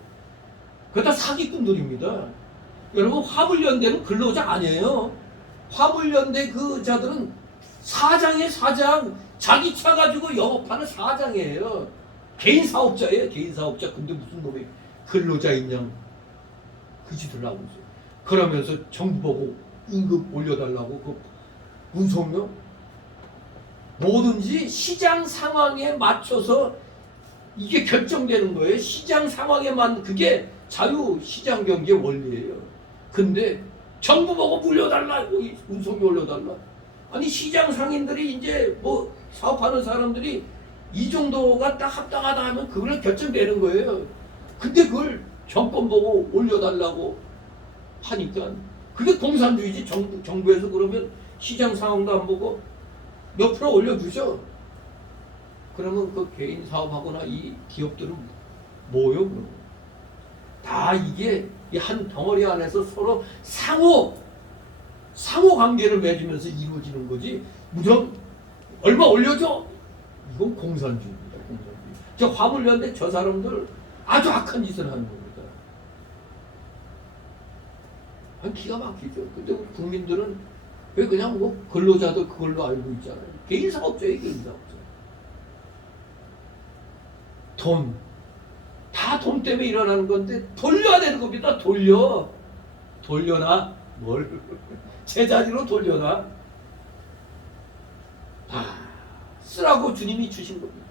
그거 다 사기꾼들입니다. 여러분 화물연대는 근로자 아니에요. 화물연대 그 자들은 사장이에요. 사장. 자기 차 가지고 영업하는 사장이에요. 개인 사업자예요. 개인 사업자. 근데 무슨 놈이 근로자인 양 그 짓을 하고 있어요. 그러면서 정부 보고 임금 올려달라고 그 운송료 뭐든지 시장 상황에 맞춰서 이게 결정되는 거예요. 시장 상황에 맞는 그게 자유 시장 경제 원리예요. 근데 정부 보고 물려달라, 운송료 올려달라. 아니 시장 상인들이 이제 뭐 사업하는 사람들이 이 정도가 딱 합당하다 하면 그걸 결정되는 거예요. 근데 그걸 정권 보고 올려달라고 하니까 그게 공산주의지. 정부에서 그러면 시장 상황도 안 보고 몇 프로 올려주셔. 그러면 그 개인 사업하거나 이 기업들은 뭐요? 그러면? 다 이게 한 덩어리 안에서 서로 상호 관계를 맺으면서 이루어지는 거지. 무정 얼마 올려줘? 이건 공산주의입니다. 공산주의. 저 화물연대 저 사람들 아주 악한 짓을 하는 겁니다. 아니, 기가 막히죠. 근데 우리 국민들은 왜 그냥 뭐 근로자들 그걸로 알고 있잖아요. 개인 사업자예요, 개인 사업자. 다 돈 때문에 일어나는 건데 돌려야 되는 겁니다. 돌려놔. 뭘? 제자리로 돌려놔. 쓰라고 주님이 주신 겁니다.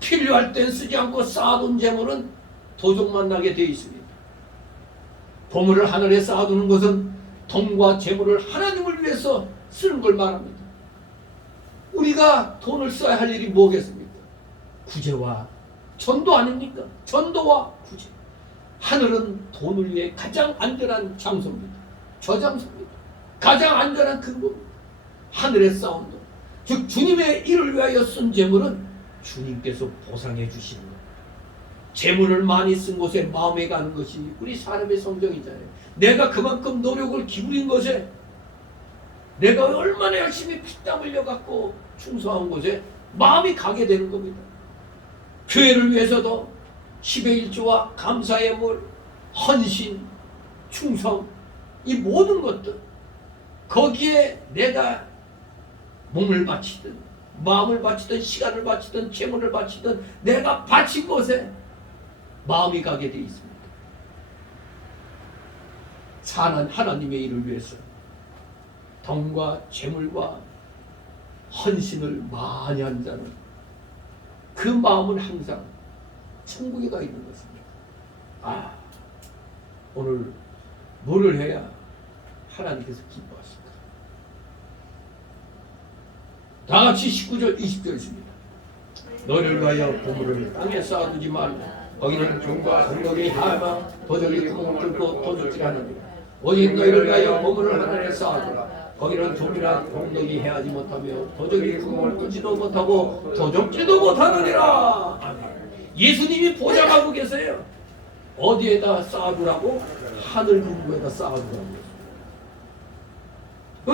필요할 땐 쓰지 않고 쌓아둔 재물은 도적만 나게 되어 있습니다. 보물을 하늘에 쌓아두는 것은 돈과 재물을 하나님을 위해서 쓰는 걸 말합니다. 우리가 돈을 써야 할 일이 뭐겠습니까? 구제와 전도 아닙니까? 전도와 구제. 하늘은 돈을 위해 가장 안전한 장소입니다. 저장소입니다. 가장 안전한 근거입니다. 하늘에 쌓은 돈. 즉 주님의 일을 위하여 쓴 재물은 주님께서 보상해 주시는 것. 재물을 많이 쓴 곳에 마음에 가는 것이 우리 사람의 성정이잖아요. 내가 그만큼 노력을 기울인 것에, 내가 얼마나 열심히 피땀 흘려갖고 충성한 곳에 마음이 가게 되는 겁니다. 교회를 위해서도 10의 1조와 감사의 물, 헌신, 충성, 이 모든 것들, 거기에 내가 몸을 바치든 마음을 바치든 시간을 바치든 재물을 바치든 내가 바친 것에 마음이 가게 되어 있습니다. 사는 하나님의 일을 위해서 돈과 재물과 헌신을 많이 한 자는 그 마음은 항상 천국에 가 있는 것입니다. 오늘 뭐를 해야 하나님께서 기뻐하실까? 다 같이 19절 20절 있습니다. 너를 위하여 보물을 땅에 쌓아두지 말라. 거기는 종과 공덕이 하마 도적이 구멍을 뚫고 도둑질하느니라. 오직 너희를 위하여 보물을 하늘에 쌓아두라. 거기는 종이나 공덕이 해하지 못하며 도적이 구멍을 뚫지도 못하고 도적질도 못하느니라. 예수님이 보장하고 계세요. 어디에다 쌓아두라고? 하늘 근거에다 쌓아두라고.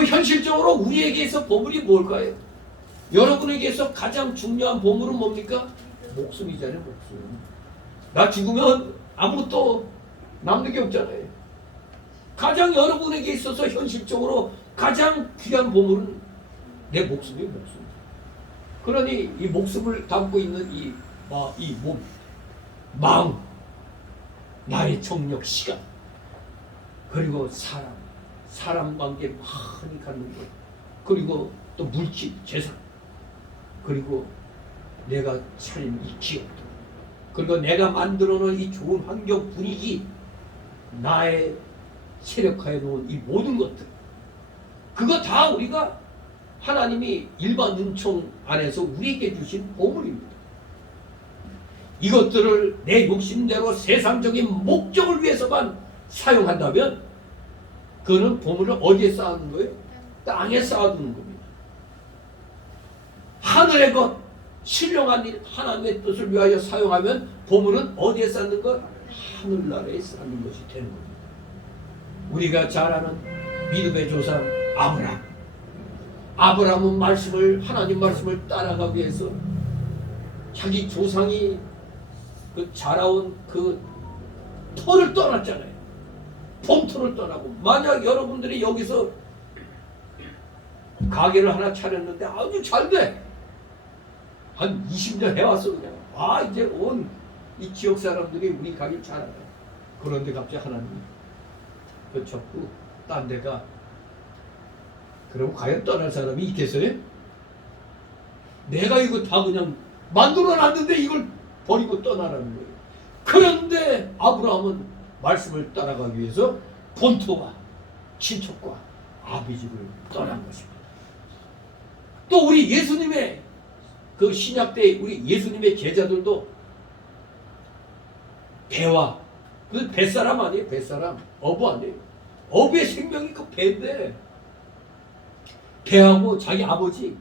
현실적으로 우리에게서 보물이 뭘까요? 여러분에게서 가장 중요한 보물은 뭡니까? 목숨이잖아요. 목숨. 나 죽으면 아무것도 남는 게 없잖아요. 가장 여러분에게 있어서 현실적으로 가장 귀한 보물은 내 목숨이에요. 목숨. 그러니 이 목숨을 담고 있는 이 몸, 마음, 나의 정력, 시간, 그리고 사람 관계 많이 갖는 것, 그리고 또 물질, 재산, 그리고 내가 차린 이 기업들, 그리고 내가 만들어 놓은 이 좋은 환경, 분위기, 나의 세력화해 놓은 이 모든 것들, 그거 다 우리가 하나님이 일반 은총 안에서 우리에게 주신 보물입니다. 이것들을 내 욕심대로 세상적인 목적을 위해서만 사용한다면 그는 보물을 어디에 쌓아두는 거예요? 땅에 쌓아두는 겁니다. 하늘의 것, 신령한 일, 하나님의 뜻을 위하여 사용하면 보물은 어디에 쌓는 것? 하늘나라에 쌓는 것이 되는 겁니다. 우리가 잘 아는 믿음의 조상 아브라함은 하나님 말씀을 따라가기 위해서 자기 조상이 자라온 그 터를 떠났잖아요. 봄터를 떠나고, 만약 여러분들이 여기서 가게를 하나 차렸는데 아주 잘 돼. 한 20년 해왔어 그냥. 이제 온 이 지역 사람들이 우리 가게를 잘 알아요. 그런데 갑자기 하나님이 접고 딴 데가, 그럼 과연 떠날 사람이 있겠어요? 내가 이거 다 그냥 만들어 놨는데 이걸 버리고 떠나라는 거예요. 그런데 아브라함은 말씀을 따라가기 위해서 본토와 친척과 아비집을 떠난 것입니다. 또 우리 예수님의 그 신약 때 우리 예수님의 제자들도 배와, 그 뱃사람 아니에요? 뱃사람, 어부 아니에요? 어부의 생명이 그 배인데, 배하고 자기 아버지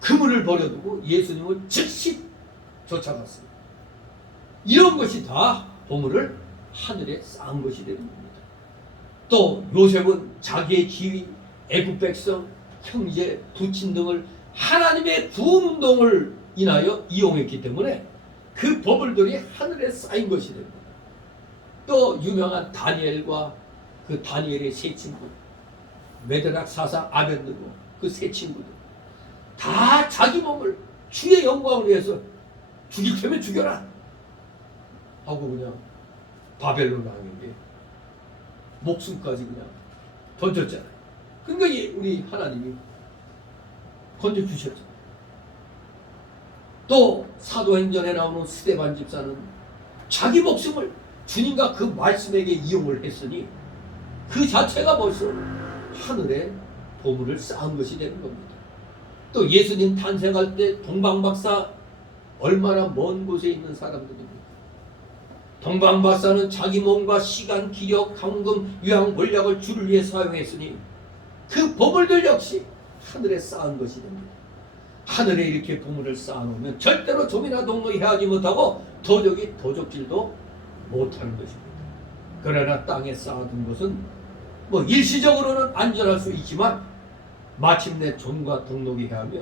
그물을 버려두고 예수님을 즉시 쫓아갔어요. 이런 것이 다 보물을 하늘에 쌓은 것이 되는 겁니다. 또 요셉은 자기의 지위, 애굽 백성, 형제, 부친 등을 하나님의 구원운동을 인하여 이용했기 때문에 그 보물들이 하늘에 쌓인 것이 됩니다. 또 유명한 다니엘과 그 다니엘의 세 친구, 메드락 사사 아벤느고 그 세 친구들 다 자기 몸을 주의 영광을 위해서 죽일 테면 죽여라 하고 그냥 바벨론 왕에게 목숨까지 그냥 던졌잖아요. 그러니까 우리 하나님이 건져주셨죠. 또 사도행전에 나오는 스데반 집사는 자기 목숨을 주님과 그 말씀에게 이용을 했으니 그 자체가 벌써 하늘에 보물을 쌓은 것이 되는 겁니다. 또 예수님 탄생할 때 동방박사 얼마나 먼 곳에 있는 사람들입니까? 동방박사는 자기 몸과 시간, 기력, 강금, 유황, 몰약을 주를 위해 사용했으니 그 보물들 역시 하늘에 쌓은 것이 됩니다. 하늘에 이렇게 보물을 쌓아놓으면 절대로 좀이나 동로해하지 못하고 도적질도 못하는 것입니다. 그러나 땅에 쌓아둔 것은 뭐 일시적으로는 안전할 수 있지만 마침내 좀과 동록이 하며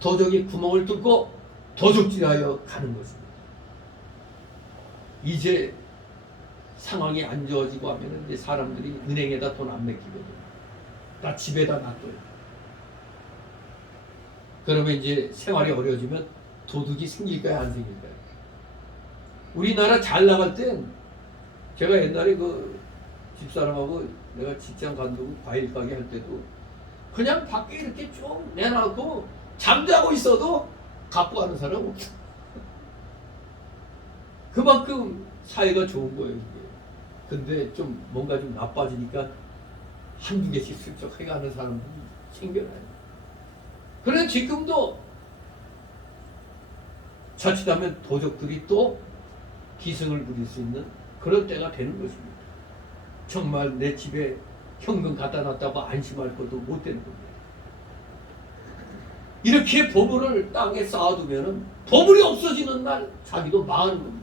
도적이 구멍을 뚫고 도적질하여 가는 것입니다. 이제 상황이 안 좋아지고 하면 이제 사람들이 은행에다 돈 안 맡기거든요. 다 집에다 놔둬요. 그러면 이제 생활이 어려워지면 도둑이 생길까요, 안 생길까요? 우리나라 잘 나갈 땐 제가 옛날에 그 집사람하고 내가 직장 간다고 과일 가게 할 때도 그냥 밖에 이렇게 쭉 내놔놓고 잠자고 있어도 갖고 가는 사람 없어. 그만큼 사회가 좋은 거예요, 이게. 근데 좀 뭔가 좀 나빠지니까 한두 개씩 슬쩍 해가는 사람들이 생겨나요. 그래 지금도 자칫하면 도적들이 또 기승을 부릴 수 있는 그런 때가 되는 것입니다. 정말 내 집에 현금 갖다 놨다고 안심할 것도 못 되는 겁니다. 이렇게 보물을 땅에 쌓아두면 보물이 없어지는 날 자기도 망하는 겁니다.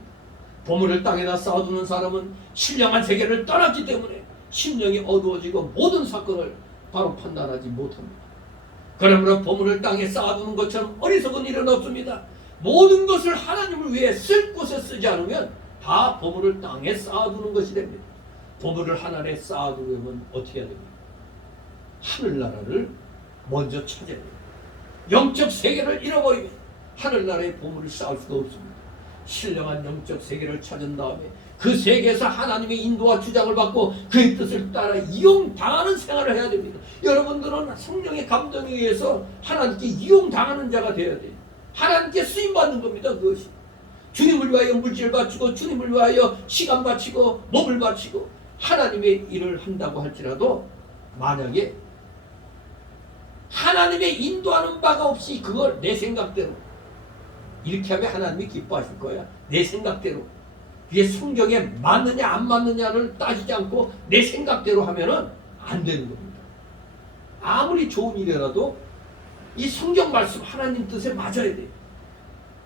보물을 땅에다 쌓아두는 사람은 신령한 세계를 떠났기 때문에 심령이 어두워지고 모든 사건을 바로 판단하지 못합니다. 그러므로 보물을 땅에 쌓아두는 것처럼 어리석은 일은 없습니다. 모든 것을 하나님을 위해 쓸 곳에 쓰지 않으면 다 보물을 땅에 쌓아두는 것이 됩니다. 보물을 하늘에 쌓아두려면 어떻게 해야 됩니까? 하늘나라를 먼저 찾아야 됩니다. 영적 세계를 잃어버리면 하늘나라의 보물을 쌓을 수가 없습니다. 신령한 영적 세계를 찾은 다음에 그 세계에서 하나님의 인도와 주장을 받고 그의 뜻을 따라 이용당하는 생활을 해야 됩니다. 여러분들은 성령의 감동에 의해서 하나님께 이용당하는 자가 되어야 돼요. 하나님께 쓰임받는 겁니다. 그것이 주님을 위하여 물질을 바치고 주님을 위하여 시간 바치고 몸을 바치고 하나님의 일을 한다고 할지라도 만약에 하나님의 인도하는 바가 없이 그걸 내 생각대로 이렇게 하면 하나님이 기뻐하실 거야. 내 생각대로 그게 성경에 맞느냐 안 맞느냐를 따지지 않고 내 생각대로 하면은 안 되는 겁니다. 아무리 좋은 일이라도 이 성경 말씀 하나님 뜻에 맞아야 돼요.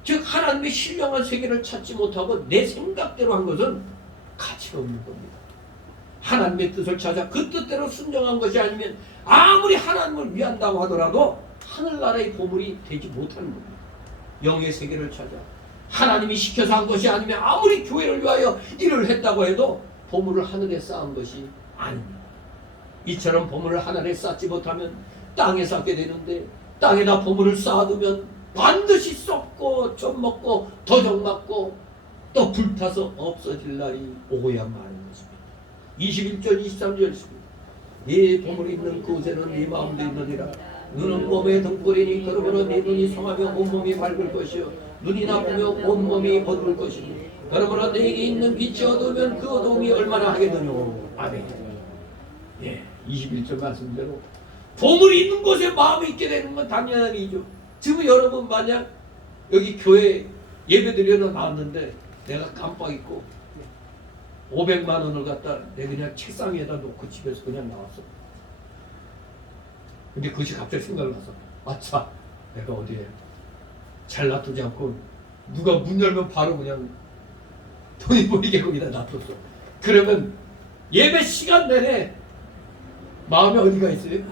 즉 하나님의 신령한 세계를 찾지 못하고 내 생각대로 한 것은 가치가 없는 겁니다. 하나님의 뜻을 찾아 그 뜻대로 순종한 것이 아니면 아무리 하나님을 위한다고 하더라도 하늘나라의 보물이 되지 못하는 겁니다. 영의 세계를 찾아 하나님이 시켜서 한 것이 아니면 아무리 교회를 위하여 일을 했다고 해도 보물을 하늘에 쌓은 것이 아닙니다. 이처럼 보물을 하늘에 쌓지 못하면 땅에 쌓게 되는데 땅에다 보물을 쌓아두면 반드시 썩고 젖먹고 도적 맞고 또 불타서 없어질 날이 오고야 마는 것입니다. 21절 23절 네 보물이 있는 그곳에는 네 마음도 있느니라. 눈은 몸의 등불이니 그러므로 네 눈이 성하며 온몸이 밝을 것이요 눈이 나쁘며 온몸이 어두울 것이니 그러므로 내게 있는 빛이 어두우면 그 어두움이 얼마나 하겠느냐. 아멘. 예, 21절 말씀대로 보물이 있는 곳에 마음이 있게 되는 건 당연한 일이죠. 지금 여러분 만약 여기 교회 예배드리러 나왔는데 내가 깜빡 잊고 500만 원을 갖다 내 그냥 책상 위에다 놓고 집에서 그냥 나왔어. 근데 그것이 갑자기 생각을 나서 아차 내가 어디에 잘 놔두지 않고 누가 문 열면 바로 그냥 돈이 보이게 거기다 놔뒀어. 그러면 예배 시간 내내 마음에 어디가 있어요?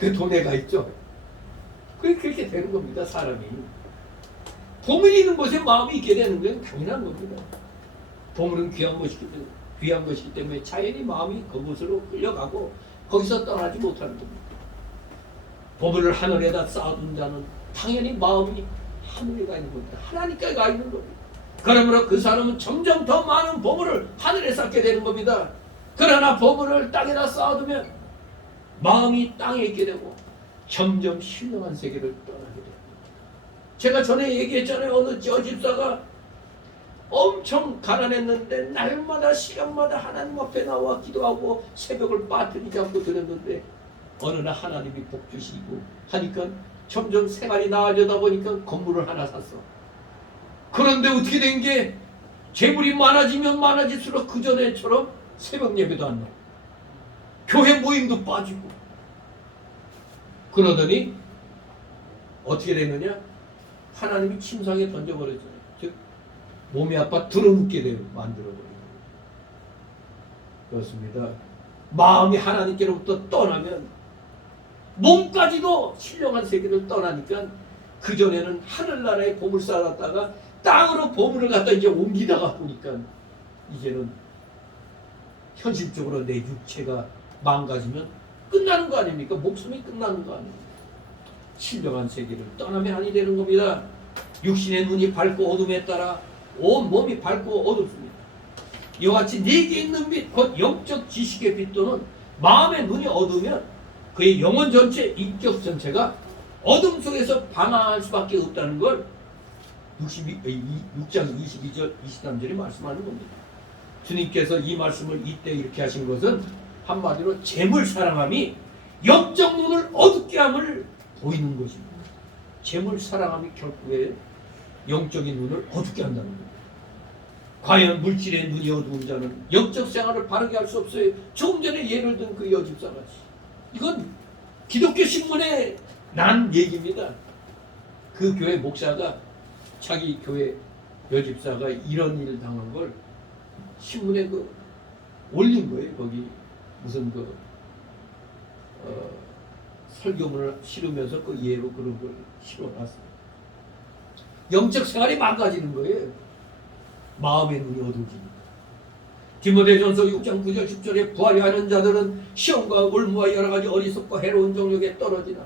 그 돈에 가 있죠. 그렇게 되는 겁니다. 사람이 보물이 있는 곳에 마음이 있게 되는 건 당연한 겁니다. 보물은 귀한 것이기 때문에 자연히 마음이 그곳으로 끌려가고 거기서 떠나지 못하는 겁니다. 보물을 하늘에다 쌓아둔 자는 당연히 마음이 하늘에 가 있는 겁니다. 하나님께 가 있는 겁니다. 그러므로 그 사람은 점점 더 많은 보물을 하늘에 쌓게 되는 겁니다. 그러나 보물을 땅에다 쌓아두면 마음이 땅에 있게 되고 점점 신령한 세계를 떠나게 됩니다. 제가 전에 얘기했잖아요. 어느 저집사가 엄청 가난했는데 날마다 시간마다 하나님 앞에 나와 기도하고 새벽을 빠뜨리지 않고 드렸는데 어느 날 하나님이 복 주시고 하니까 점점 생활이 나아지다 보니까 건물을 하나 샀어. 그런데 어떻게 된 게 재물이 많아지면 많아질수록 그전에처럼 새벽 예배도 안 나고 교회 모임도 빠지고 그러더니 어떻게 되느냐? 하나님이 침상에 던져버렸잖아요. 즉 몸이 아파 드러눕게 돼요. 만들어버려요. 그렇습니다. 마음이 하나님께로부터 떠나면 몸까지도 신령한 세계를 떠나니까 그전에는 하늘나라에 보물 쌓았다가 땅으로 보물을 갖다 이제 옮기다가 보니까 이제는 현실적으로 내 육체가 망가지면 끝나는 거 아닙니까? 목숨이 끝나는 거 아닙니까? 신령한 세계를 떠나면 아니 되는 겁니다. 육신의 눈이 밝고 어둠에 따라 온 몸이 밝고 어둡습니다. 이와 같이 내게 있는 빛, 곧 영적 지식의 빛 또는 마음의 눈이 어두우면 그의 영혼 전체, 인격 전체가 어둠 속에서 방황할 수밖에 없다는 걸 6장 22절, 23절이 말씀하는 겁니다. 주님께서 이 말씀을 이때 이렇게 하신 것은 한마디로 재물 사랑함이 영적 눈을 어둡게 함을 보이는 것입니다. 재물 사랑함이 결국에 영적인 눈을 어둡게 한다는 겁니다. 과연 물질의 눈이 어두운 자는 영적 생활을 바르게 할 수 없어요. 조금 전에 예를 든 그 여집사같이. 이건 기독교 신문에 난 얘기입니다. 그 교회 목사가 자기 교회 여집사가 이런 일을 당한 걸 신문에 올린 거예요. 거기 무슨 설교문을 실으면서 그 예로 그런 걸 실어놨어요. 영적 생활이 망가지는 거예요. 마음의 눈이 어두워집니다. 디모데전서 6장 9절 10절에 부하려 하는 자들은 시험과 올무와 여러 가지 어리석고 해로운 정욕에 떨어지나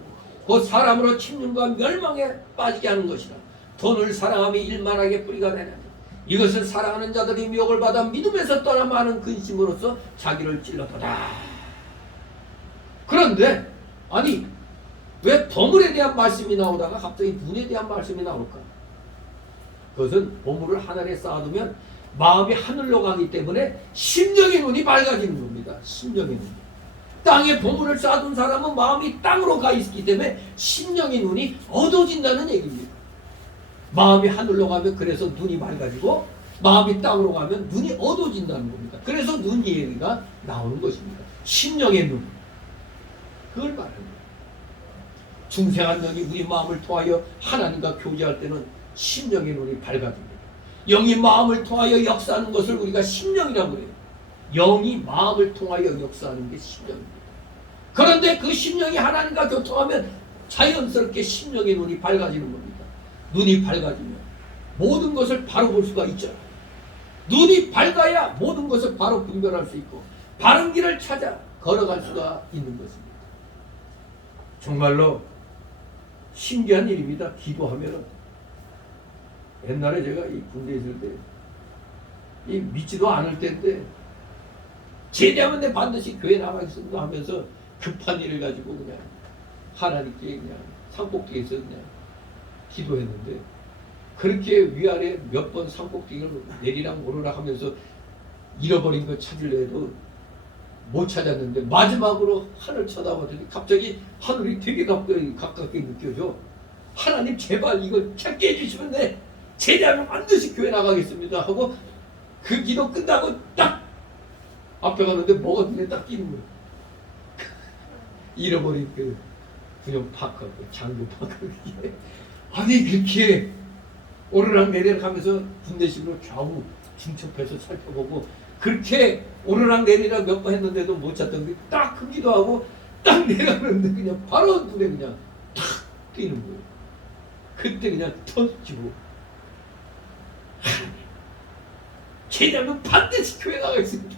곧 사람으로 침륜과 멸망에 빠지게 하는 것이라. 돈을 사랑함이 일만하게 뿌리가 되느니 이것은 사랑하는 자들이 미혹을 받아 믿음에서 떠나 많은 근심으로써 자기를 찔렀도다. 그런데 아니 왜 보물에 대한 말씀이 나오다가 갑자기 눈에 대한 말씀이 나올까? 그것은 보물을 하늘에 쌓아두면 마음이 하늘로 가기 때문에 심령의 눈이 밝아지는 겁니다. 심령의 눈. 땅에 보물을 쌓아둔 사람은 마음이 땅으로 가 있기 때문에 심령의 눈이 어두워진다는 얘기입니다. 마음이 하늘로 가면 그래서 눈이 맑아지고 마음이 땅으로 가면 눈이 어두워진다는 겁니다. 그래서 눈 얘기가 나오는 것입니다. 심령의 눈. 그걸 말하는 거예요. 중생한 영이 우리 마음을 통하여 하나님과 교제할 때는 심령의 눈이 밝아집니다. 영이 마음을 통하여 역사하는 것을 우리가 심령이라고 해요. 영이 마음을 통하여 역사하는 게 심령입니다. 그런데 그 심령이 하나님과 교통하면 자연스럽게 심령의 눈이 밝아지는 겁니다. 눈이 밝아지면 모든 것을 바로 볼 수가 있잖아요. 눈이 밝아야 모든 것을 바로 분별할 수 있고 바른 길을 찾아 걸어갈 수가 있는 것입니다. 정말로 신기한 일입니다. 기도하면은 옛날에 제가 이 군대에 있을 때 이 믿지도 않을 때인데 제대하면 내 반드시 교회 나가겠습니다 하면서 급한 일을 가지고 그냥 하나님께 그냥 산꼭대기에서 그냥 기도했는데 그렇게 위아래 몇 번 산꼭대기를 내리락 오르락 하면서 잃어버린 거 찾으려도 못 찾았는데 마지막으로 하늘 쳐다보더니 갑자기 하늘이 되게 가깝게 느껴져. 하나님 제발 이걸 찾게 해주시면 내 제대하면 반드시 교회 나가겠습니다 하고 그 기도 끝나고 딱 앞에 가는데 뭐가 눈에 딱 띄는 거야. 잃어버린 그 군용 파카, 장교 파카. 아니 그렇게 오르락 내리락 하면서 군대식으로 좌우 중첩해서 살펴보고 그렇게 오르락 내리락 몇 번 했는데도 못 찾던 게 딱 크기도 하고 딱 내려가는데 그냥 바로 눈에 그냥 탁 띄는 거예요. 그때 그냥 터지고 제대하면 반드시 교회 나가겠습니다.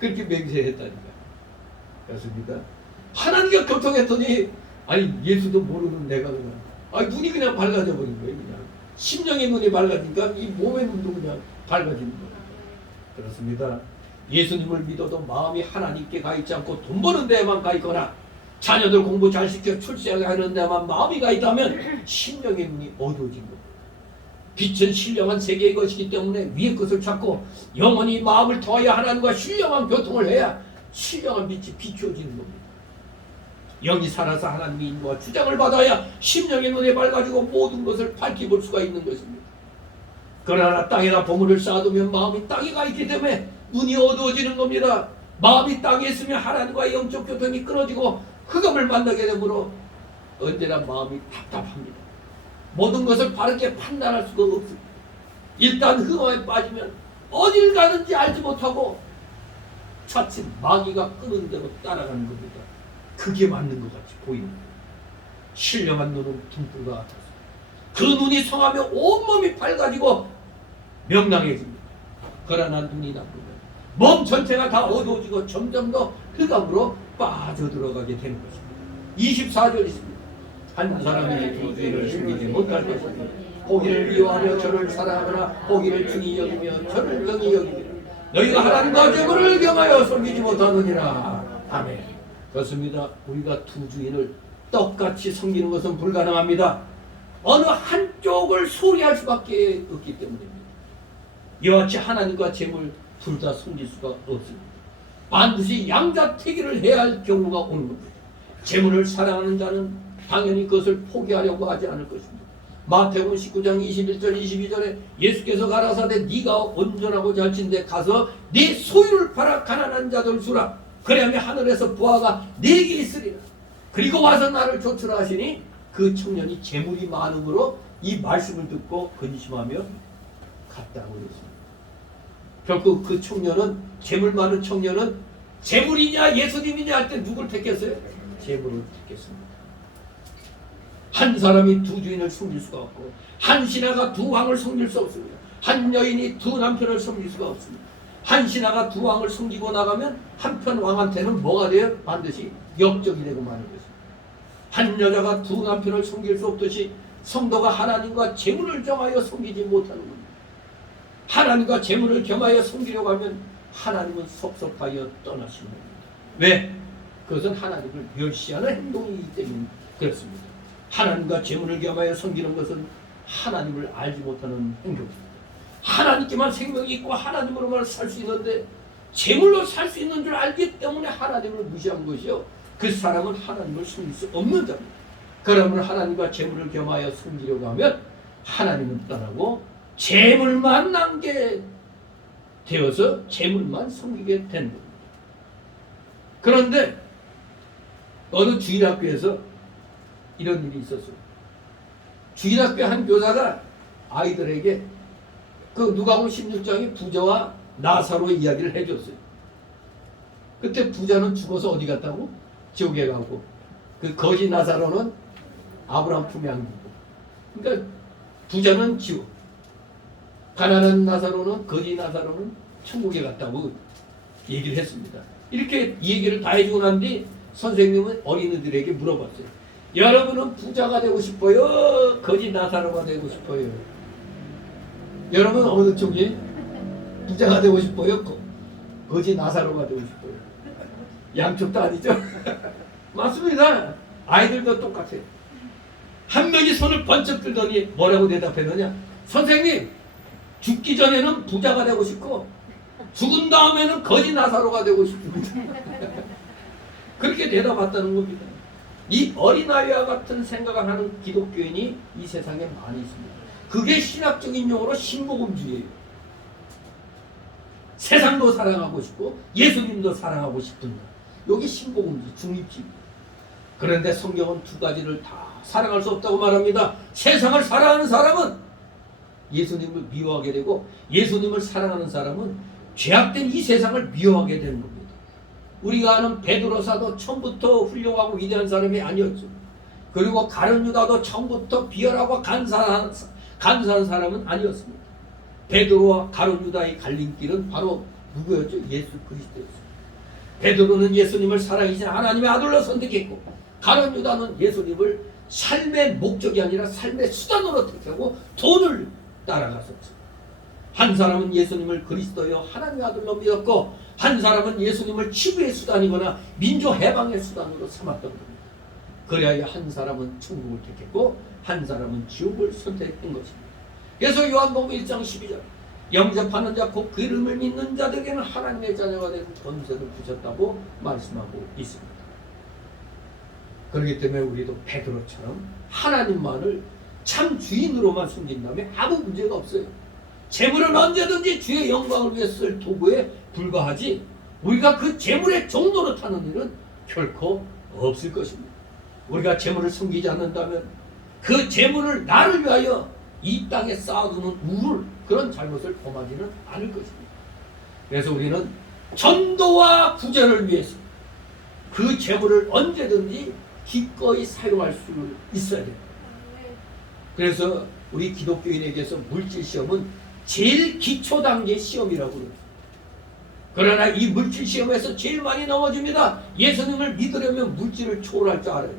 그렇게 맹세했다니까. 그렇습니다. 하나님과 교통했더니 아니 예수도 모르는 내가 그냥 눈이 그냥 밝아져 버린 거예요. 그냥 심령의 눈이 밝아지니까 이 몸의 눈도 그냥 밝아지는 거예요. 그렇습니다. 예수님을 믿어도 마음이 하나님께 가 있지 않고 돈 버는 데에만 가 있거나 자녀들 공부 잘 시켜 출세하게 하는 데만 마음이 가 있다면 심령의 눈이 어두워진 겁니다. 빛은 신령한 세계의 것이기 때문에 위의 것을 찾고 영원히 마음을 통하여 하나님과 신령한 교통을 해야 신령한 빛이 비추어지는 겁니다. 영이 살아서 하나님의 인도와 주장을 받아야 심령의 눈에 밝아지고 모든 것을 밝히 볼 수가 있는 것입니다. 그러나 땅에다 보물을 쌓아두면 마음이 땅에 가 있기 때문에 눈이 어두워지는 겁니다. 마음이 땅에 있으면 하나님과의 영적 교통이 끊어지고 흑암을 만나게 되므로 언제나 마음이 답답합니다. 모든 것을 바르게 판단할 수가 없습니다. 일단 흑암에 빠지면 어딜 가는지 알지 못하고 차츰 마귀가 끄는 대로 따라가는 겁니다. 그게 맞는 것 같이 보입니다. 신령한 눈은 등불과 같아서 그 눈이 성하며 온몸이 밝아지고 명랑해집니다. 그러나 눈이 나쁘면 몸 전체가 다 어두워지고 점점 더 흑암으로 빠져들어가게 되는 것입니다. 24절 있습니다. 한 사람이 두 주인을 숨기지 못할 것입니다. 보기를 미워하며 저를 사랑하거나 보기를 중히 여기며 저를 경히 여기며 너희가 하나님과 재물을 경하여 섬기지 못하느니라. 아멘. 그렇습니다. 우리가 두 주인을 똑같이 섬기는 것은 불가능합니다. 어느 한쪽을 소리할 수밖에 없기 때문입니다. 이와 같이 하나님과 재물 둘 다 섬길 수가 없습니다. 반드시 양자택일을 해야 할 경우가 오는 겁니다. 재물을 사랑하는 자는 당연히 그것을 포기하려고 하지 않을 것입니다. 마태복음 19장 21절 22절에 예수께서 가라사대 네가 온전하고 잘친데 가서 네 소유를 팔아 가난한 자들 주라. 그래야면 하늘에서 부하가 네게 있으리라. 그리고 와서 나를 좇으라 하시니 그 청년이 재물이 많음으로 이 말씀을 듣고 근심하며 갔다고 그랬습니다. 결국 그 청년은 재물 많은 청년은 재물이냐 예수님이냐 할 때 누굴 택했어요? 재물을 택했습니다. 한 사람이 두 주인을 섬길 수가 없고 한 신하가 두 왕을 섬길 수 없습니다. 한 여인이 두 남편을 섬길 수가 없습니다. 한 신하가 두 왕을 섬기고 나가면 한편 왕한테는 뭐가 돼요? 반드시 역적이 되고 마는 것입니다. 한 여자가 두 남편을 섬길 수 없듯이 성도가 하나님과 재물을 겸하여 섬기지 못하는 겁니다. 하나님과 재물을 겸하여 섬기려고 하면 하나님은 섭섭하여 떠나시는 겁니다. 왜? 그것은 하나님을 멸시하는 행동이기 때문에 그렇습니다. 하나님과 재물을 겸하여 섬기는 것은 하나님을 알지 못하는 행동입니다. 하나님께만 생명이 있고 하나님으로만 살 수 있는데 재물로 살 수 있는 줄 알기 때문에 하나님을 무시한 것이요. 그 사람은 하나님을 섬길 수 없는 자입니다. 그러면 하나님과 재물을 겸하여 섬기려고 하면 하나님은 떠나고 재물만 남게 되어서 재물만 섬기게 되는 겁니다. 그런데 어느 주일학교에서 이런 일이 있었어요. 주일학교 한 교사가 아이들에게 그 누가복음 16장의 부자와 나사로 이야기를 해줬어요. 그때 부자는 죽어서 어디 갔다고? 지옥에 가고 그 거지 나사로는 아브라함 품에 안기고 그러니까 부자는 지옥 가난한 나사로는 거지 나사로는 천국에 갔다고 얘기를 했습니다. 이렇게 얘기를 다 해주고 난 뒤 선생님은 어린이들에게 물어봤어요. 여러분은 부자가 되고 싶어요? 거지 나사로가 되고 싶어요? 여러분 어느 쪽이 부자가 되고 싶어요? 거지 나사로가 되고 싶어요? 양쪽 다 아니죠? 맞습니다. 아이들도 똑같아요. 한 명이 손을 번쩍 들더니 뭐라고 대답했느냐? 선생님, 죽기 전에는 부자가 되고 싶고 죽은 다음에는 거지 나사로가 되고 싶습니다. 그렇게 대답했다는 겁니다. 이 어린아이와 같은 생각을 하는 기독교인이 이 세상에 많이 있습니다. 그게 신학적인 용어로 신복음주의예요. 세상도 사랑하고 싶고 예수님도 사랑하고 싶은 여기 신복음주의, 중립주의입니다. 그런데 성경은 두 가지를 다 사랑할 수 없다고 말합니다. 세상을 사랑하는 사람은 예수님을 미워하게 되고 예수님을 사랑하는 사람은 죄악된 이 세상을 미워하게 되는 겁니다. 우리가 아는 베드로 사도 처음부터 훌륭하고 위대한 사람이 아니었죠. 그리고 가룟 유다도 처음부터 비열하고 간사한 사람은 아니었습니다. 베드로와 가룟 유다의 갈림길은 바로 누구였죠? 예수 그리스도였습니다. 베드로는 예수님을 사랑이신 하나님의 아들로 선택했고 가룟 유다는 예수님을 삶의 목적이 아니라 삶의 수단으로 택하고 돈을 따라갔었죠. 한 사람은 예수님을 그리스도여 하나님의 아들로 믿었고 한 사람은 예수님을 치부의 수단이거나 민족 해방의 수단으로 삼았던 겁니다. 그래야 한 사람은 천국을 택했고 한 사람은 지옥을 선택한 것입니다. 그래서 요한복음 1장 12절 영접하는 자 곧 그 이름을 믿는 자들에게는 하나님의 자녀가 되는 권세를 주셨다고 말씀하고 있습니다. 그렇기 때문에 우리도 베드로처럼 하나님만을 참 주인으로만 숨긴다면 아무 문제가 없어요. 재물은 언제든지 주의 영광을 위해 쓸 도구에 불과하지 우리가 그 재물의 종로로 타는 일은 결코 없을 것입니다. 우리가 재물을 숨기지 않는다면 그 재물을 나를 위하여 이 땅에 쌓아두는 우물 그런 잘못을 범하지는 않을 것입니다. 그래서 우리는 전도와 구제를 위해서 그 재물을 언제든지 기꺼이 사용할 수 있어야 됩니다. 그래서 우리 기독교인에게서 물질 시험은 제일 기초 단계 시험이라고 그래요. 그러나 이 물질 시험에서 제일 많이 넘어집니다. 예수님을 믿으려면 물질을 초월할 줄 알아요.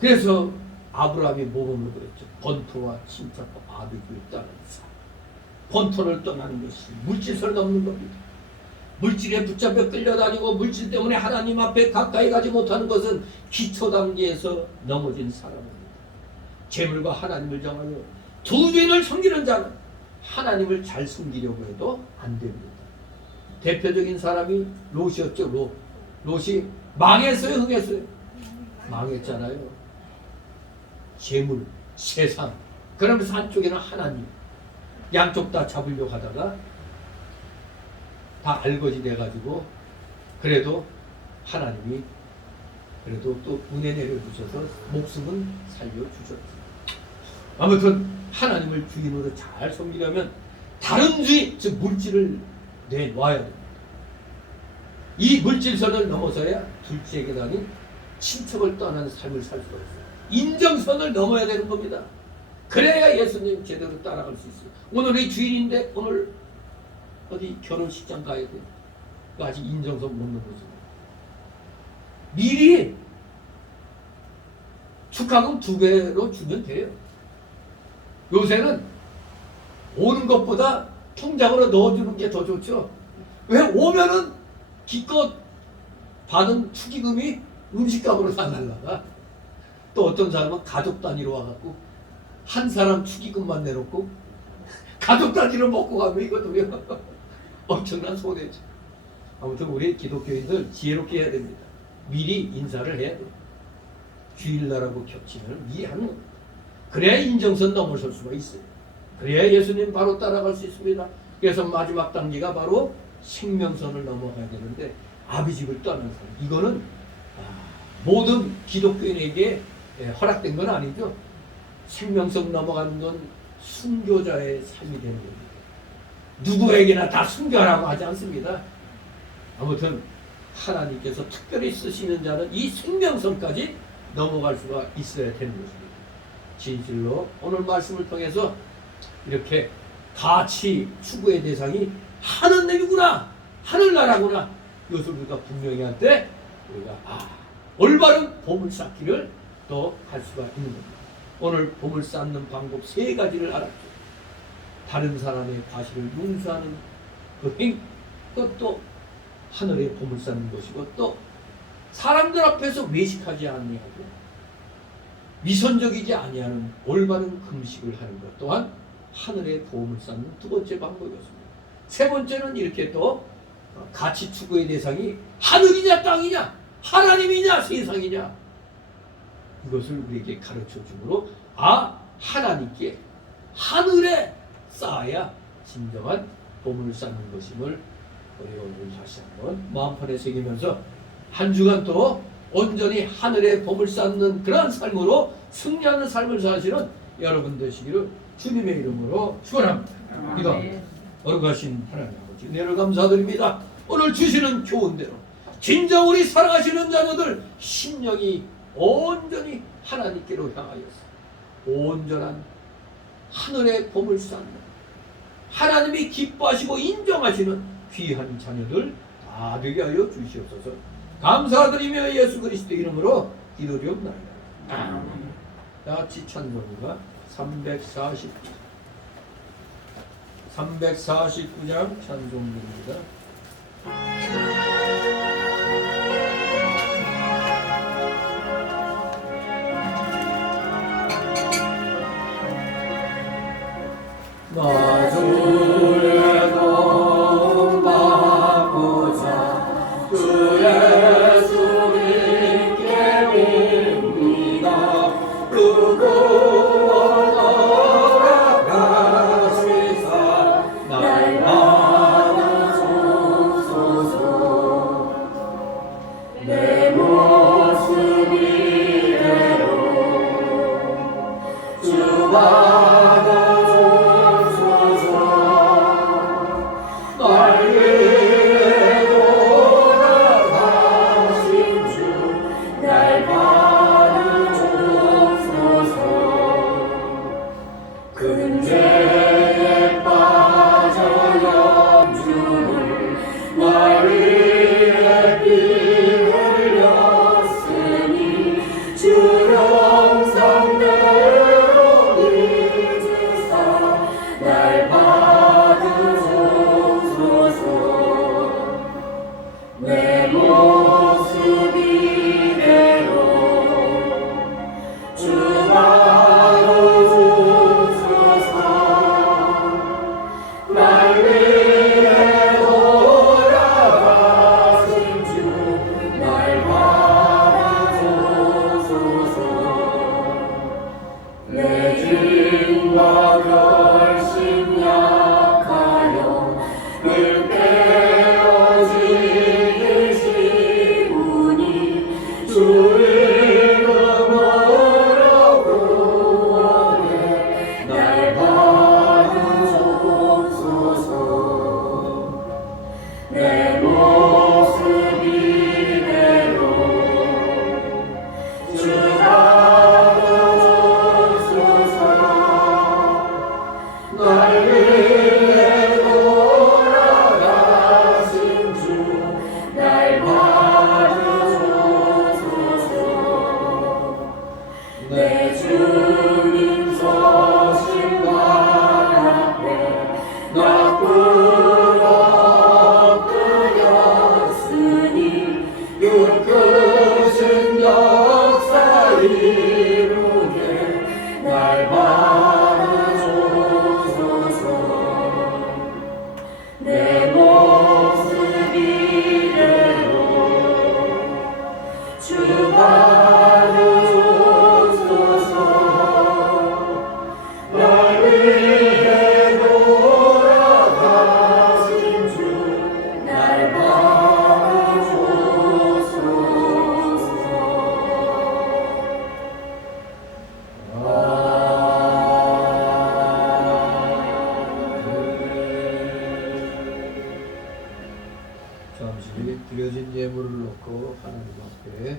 그래서 아브라함이 모범을 그랬죠. 번토와 친척과 아비구를 떠나는 삶. 번토를 떠나는 것이 물질을 넘는 겁니다. 물질에 붙잡혀 끌려다니고 물질 때문에 하나님 앞에 가까이 가지 못하는 것은 기초 단계에서 넘어진 사람입니다. 재물과 하나님을 정하여 두 주인을 섬기는 자는 하나님을 잘 섬기려고 해도 안 됩니다. 대표적인 사람이 롯이었죠. 롯이 망했어요, 흥했어요? 망했잖아요. 재물, 세상, 그러면서 한쪽에는 하나님, 양쪽 다 잡으려고 하다가 다 알거지 돼가지고 그래도 하나님이 그래도 또 은혜 내려주셔서 목숨은 살려주셨죠. 아무튼 하나님을 주인으로 잘 섬기려면 다른 주인, 즉 물질을 내놔야 됩니다. 이 물질선을 넘어서야 둘째 계단인 친척을 떠나는 삶을 살 수가 있어요. 인정선을 넘어야 되는 겁니다. 그래야 예수님 제대로 따라갈 수 있어요. 오늘의 주인인데 오늘 어디 결혼식장 가야 돼. 아직 인정선 못 넘어서. 미리 축하금 2배로 주면 돼요. 요새는 오는 것보다 통장으로 넣어주는 게 더 좋죠. 왜 오면은 기껏 받은 축의금이 음식값으로 다 날라가. 또 어떤 사람은 가족 단위로 와갖고 한 사람 축의금만 내놓고 가족 단위로 먹고 가면 이것도 엄청난 손해죠. 아무튼 우리 기독교인들 지혜롭게 해야 됩니다. 미리 인사를 해야 돼요. 주일날하고 겹치면 미리 하는 겁니다. 그래야 인정선 넘어설 수가 있어요. 그래야 예수님 바로 따라갈 수 있습니다. 그래서 마지막 단계가 바로 생명선을 넘어가야 되는데 아비집을 떠나는 사람. 이거는 모든 기독교인에게 허락된 건 아니죠. 생명선 넘어가는 건 순교자의 삶이 되는 겁니다. 누구에게나 다 순교하라고 하지 않습니다. 아무튼 하나님께서 특별히 쓰시는 자는 이 생명선까지 넘어갈 수가 있어야 되는 것입니다. 진실로 오늘 말씀을 통해서 이렇게 가치 추구의 대상이 하느님이구나, 하늘나라구나, 이것을 우리가 분명히 할 때 우리가 올바른 보물 쌓기를 또 할 수가 있는 겁니다. 오늘 보물 쌓는 방법 3가지를 알았죠. 다른 사람의 과실을 용서하는 그 행, 그것도 하늘에 보물 쌓는 것이고, 또 사람들 앞에서 외식하지 아니하고 미선적이지 아니하는 올바른 금식을 하는 것 또한 하늘에 보물 쌓는 2번째 방법이었습니다. 3번째는 이렇게 또 가치 추구의 대상이 하늘이냐 땅이냐, 하나님이냐 세상이냐, 이것을 우리에게 가르쳐 주므로 하나님께 하늘에 쌓아야 진정한 보물을 쌓는 것임을 우리 오늘 다시 한번 마음판에 새기면서 한 주간 또 온전히 하늘에 보물 쌓는 그러한 삶으로 승리하는 삶을 사시는 여러분 되시기를 주님의 이름으로 축원합니다. 기도합니다. 어루가신 하나님 아버지, 은혜를 감사드립니다. 오늘 주시는 교훈대로 진정 우리 사랑하시는 자녀들 심령이 온전히 하나님께로 향하여서 온전한 하늘의 보물 쌓는 하나님이 기뻐하시고 인정하시는 귀한 자녀들 다 되게 하여 주시옵소서. 감사드리며 예수 그리스도 이름으로 기도드리옵나이다. 다 같이 찬송가 340 349장 찬송입니다. 나 주의 도움 받고자 주 예수 믿게 봅니다. 그 구원 허락하시사 날 받아주소서. 내 모습 이대로 주 드려진 예물을 놓고 하나님 앞에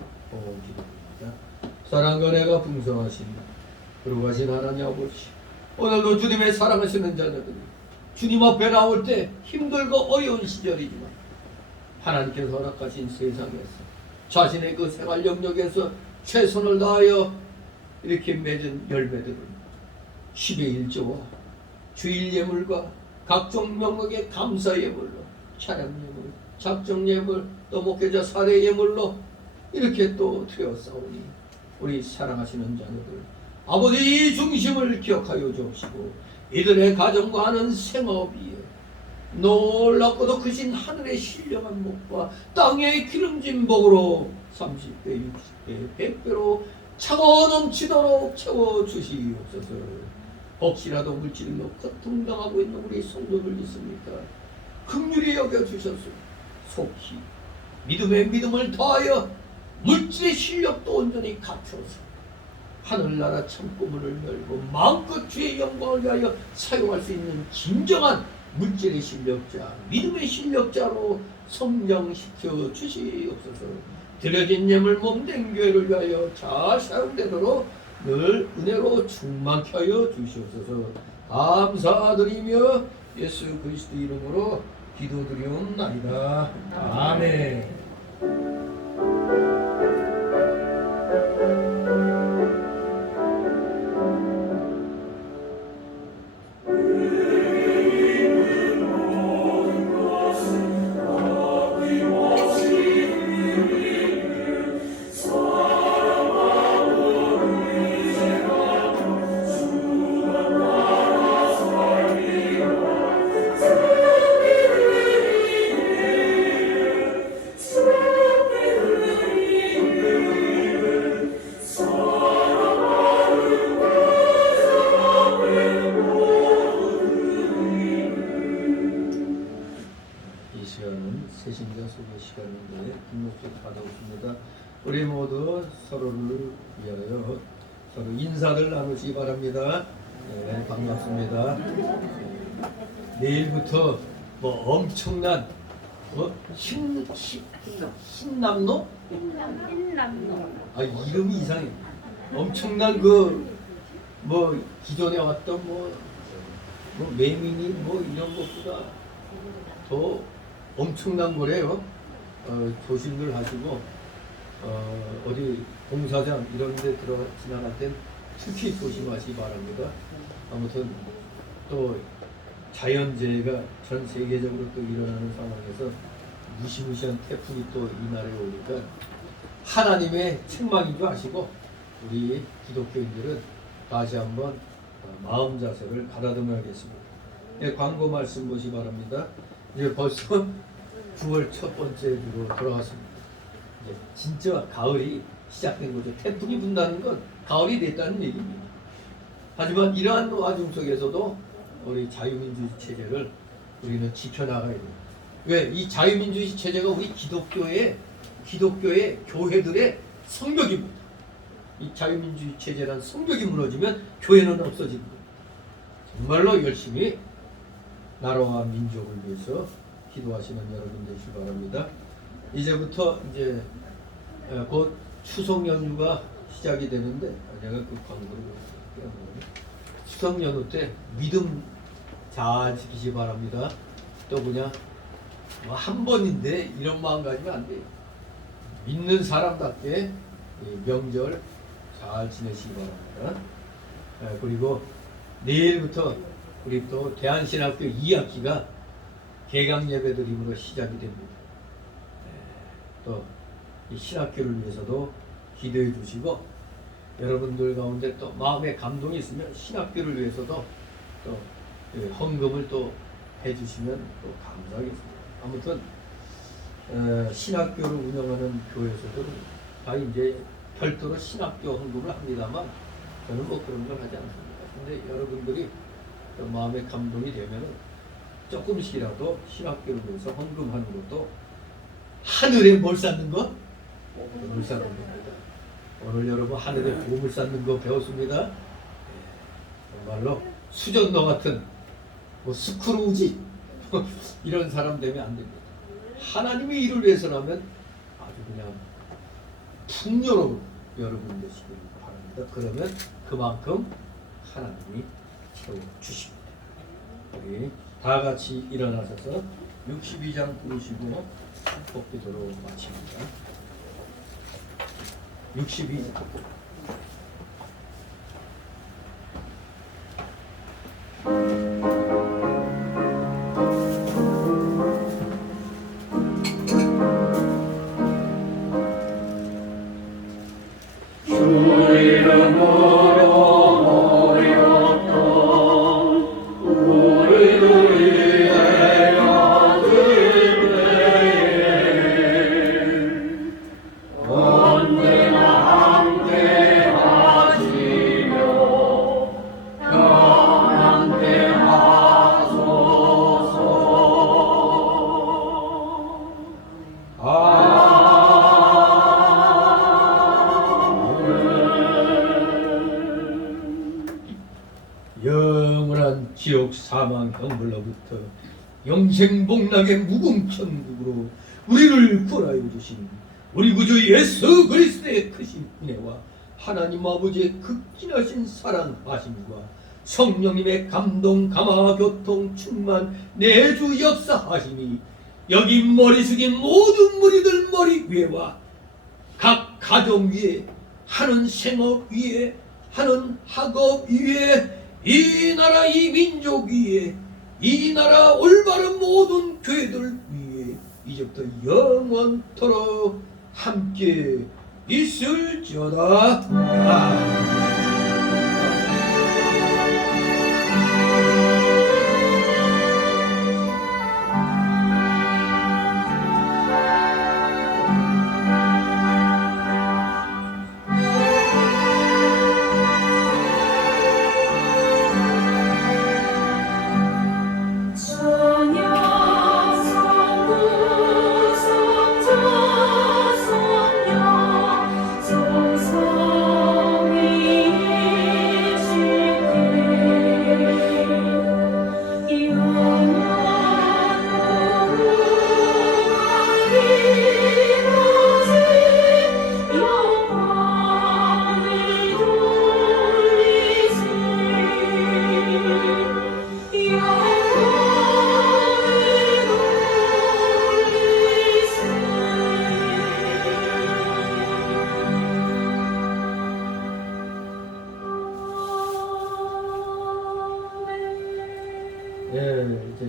기도합니다. 사랑과 은혜가 풍성하신 거룩하신 하나님 아버지, 오늘도 주님의 사랑하시는 자녀들이 주님 앞에 나올 때 힘들고 어려운 시절이지만 하나님께서 허락하신 세상에서 자신의 그 생활 영역에서 최선을 다하여 이렇게 맺은 열매들을 10의 1조와 주일 예물과 각종 명목의 감사 예물로 찬양 예물, 작정 예물, 또 목회자 사례 예물로 이렇게 또 드려싸우니 우리 사랑하시는 자녀들 아버지 이 중심을 기억하여 주시고 이들의 가정과 하는 생업이에 놀랍고도 크신 하늘의 신령한 목과 땅의 기름진 복으로 30배, 60배, 100배로 차고 넘치도록 채워주시옵소서. 혹시라도 물질로 고통당하고 있는 우리 성도들 있습니까? 긍휼히 여겨주셔서 속히 믿음의 믿음을 더하여 물질의 실력도 온전히 갖춰서 하늘나라 창고문을 열고 마음껏 주의 영광을 위하여 사용할 수 있는 진정한 물질의 실력자, 믿음의 실력자로 성장시켜 주시옵소서. 드려진 예물 몸된 교회를 위하여 잘 사용되도록 늘 은혜로 충만케 하여 주시옵소서. 감사드리며 예수 그리스도 이름으로 기도드리옵나이다. 아멘. 우리 모두 서로를 위하여 서로 인사를 나누시기 바랍니다. 네, 반갑습니다. 내일부터 뭐 엄청난 흰남노? 아, 이름이 이상해. 엄청난 뭐 기존에 왔던 뭐 매민이 뭐 이런 것보다 더 엄청난 거래요. 조심들 하시고 어디 공사장 이런 데 지나갈 땐 특히 조심하시기 바랍니다. 아무튼 또 자연재해가 전 세계적으로 또 일어나는 상황에서 무시무시한 태풍이 또 이 나라에 오니까 하나님의 책망인 줄 아시고 우리 기독교인들은 다시 한번 마음 자세를 가다듬어야겠습니다. 네, 광고 말씀 보시 바랍니다. 이제 벌써 9월 첫 번째 주로 돌아왔습니다. 이제 진짜 가을이 시작된 거죠. 태풍이 분다는 건 가을이 됐다는 얘기입니다. 하지만 이러한 와중 속에서도 우리 자유민주주의 체제를 우리는 지켜나가야 됩니다. 왜? 이 자유민주주의 체제가 우리 기독교의 교회들의 성벽입니다. 이 자유민주주의 체제란 성벽이 무너지면 교회는 없어집니다. 정말로 열심히 나라와 민족을 위해서 기도하시는 여러분 되시기 바랍니다. 이제부터 이제 곧 추석 연휴가 시작이 되는데 제가 그 광고를 추석 연휴 때 믿음 잘 지키시 바랍니다. 또 그냥 한 번인데 이런 마음 가지면 안 돼요. 믿는 사람답게 명절 잘 지내시기 바랍니다. 그리고 내일부터 우리 또 대한신학교 2학기가 개강 예배드림으로 시작이 됩니다. 또 이 신학교를 위해서도 기도해 주시고 여러분들 가운데 또 마음에 감동이 있으면 신학교를 위해서도 또 헌금을 또 해주시면 또 감사하겠습니다. 아무튼 신학교를 운영하는 교회에서도 다 이제 별도로 신학교 헌금을 합니다만 저는 뭐 그런 걸 하지 않습니다. 근데 여러분들이 또 마음에 감동이 되면 조금씩이라도 신학교를 위해서 헌금하는 것도 하늘에 뭘 쌓는 거? 물 쌓는 겁니다. 오늘 여러분 하늘에 보물 쌓는 거 배웠습니다. 정말로 수전너 같은 스크루지 이런 사람 되면 안 됩니다. 하나님의 일을 위해서라면 아주 그냥 풍요로운 여러분 되시길 바랍니다. 그러면 그만큼 하나님이 채워주십니다. 우리 다 같이 일어나셔서 62장 부르시고 복기도록 마칩니다. 62장 영원한 지옥 사망 형벌로부터 영생복락의 무궁천국으로 우리를 구원하여 주신 우리 구주 예수 그리스도의 크신 은혜와 하나님 아버지의 극진하신 사랑하심과 성령님의 감동 감화 교통 충만 내주 역사하심이 여기 머리 숙인 모든 무리들 머리 위에와 각 가정 위에 하는 생업 위에 하는 학업 위에 이 나라 이 민족 위에 이 나라 올바른 모든 교회들 위에 이제부터 영원토록 함께 있을지어다. 아멘. 천양 성부 성자 성령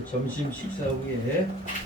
점심 식사 후에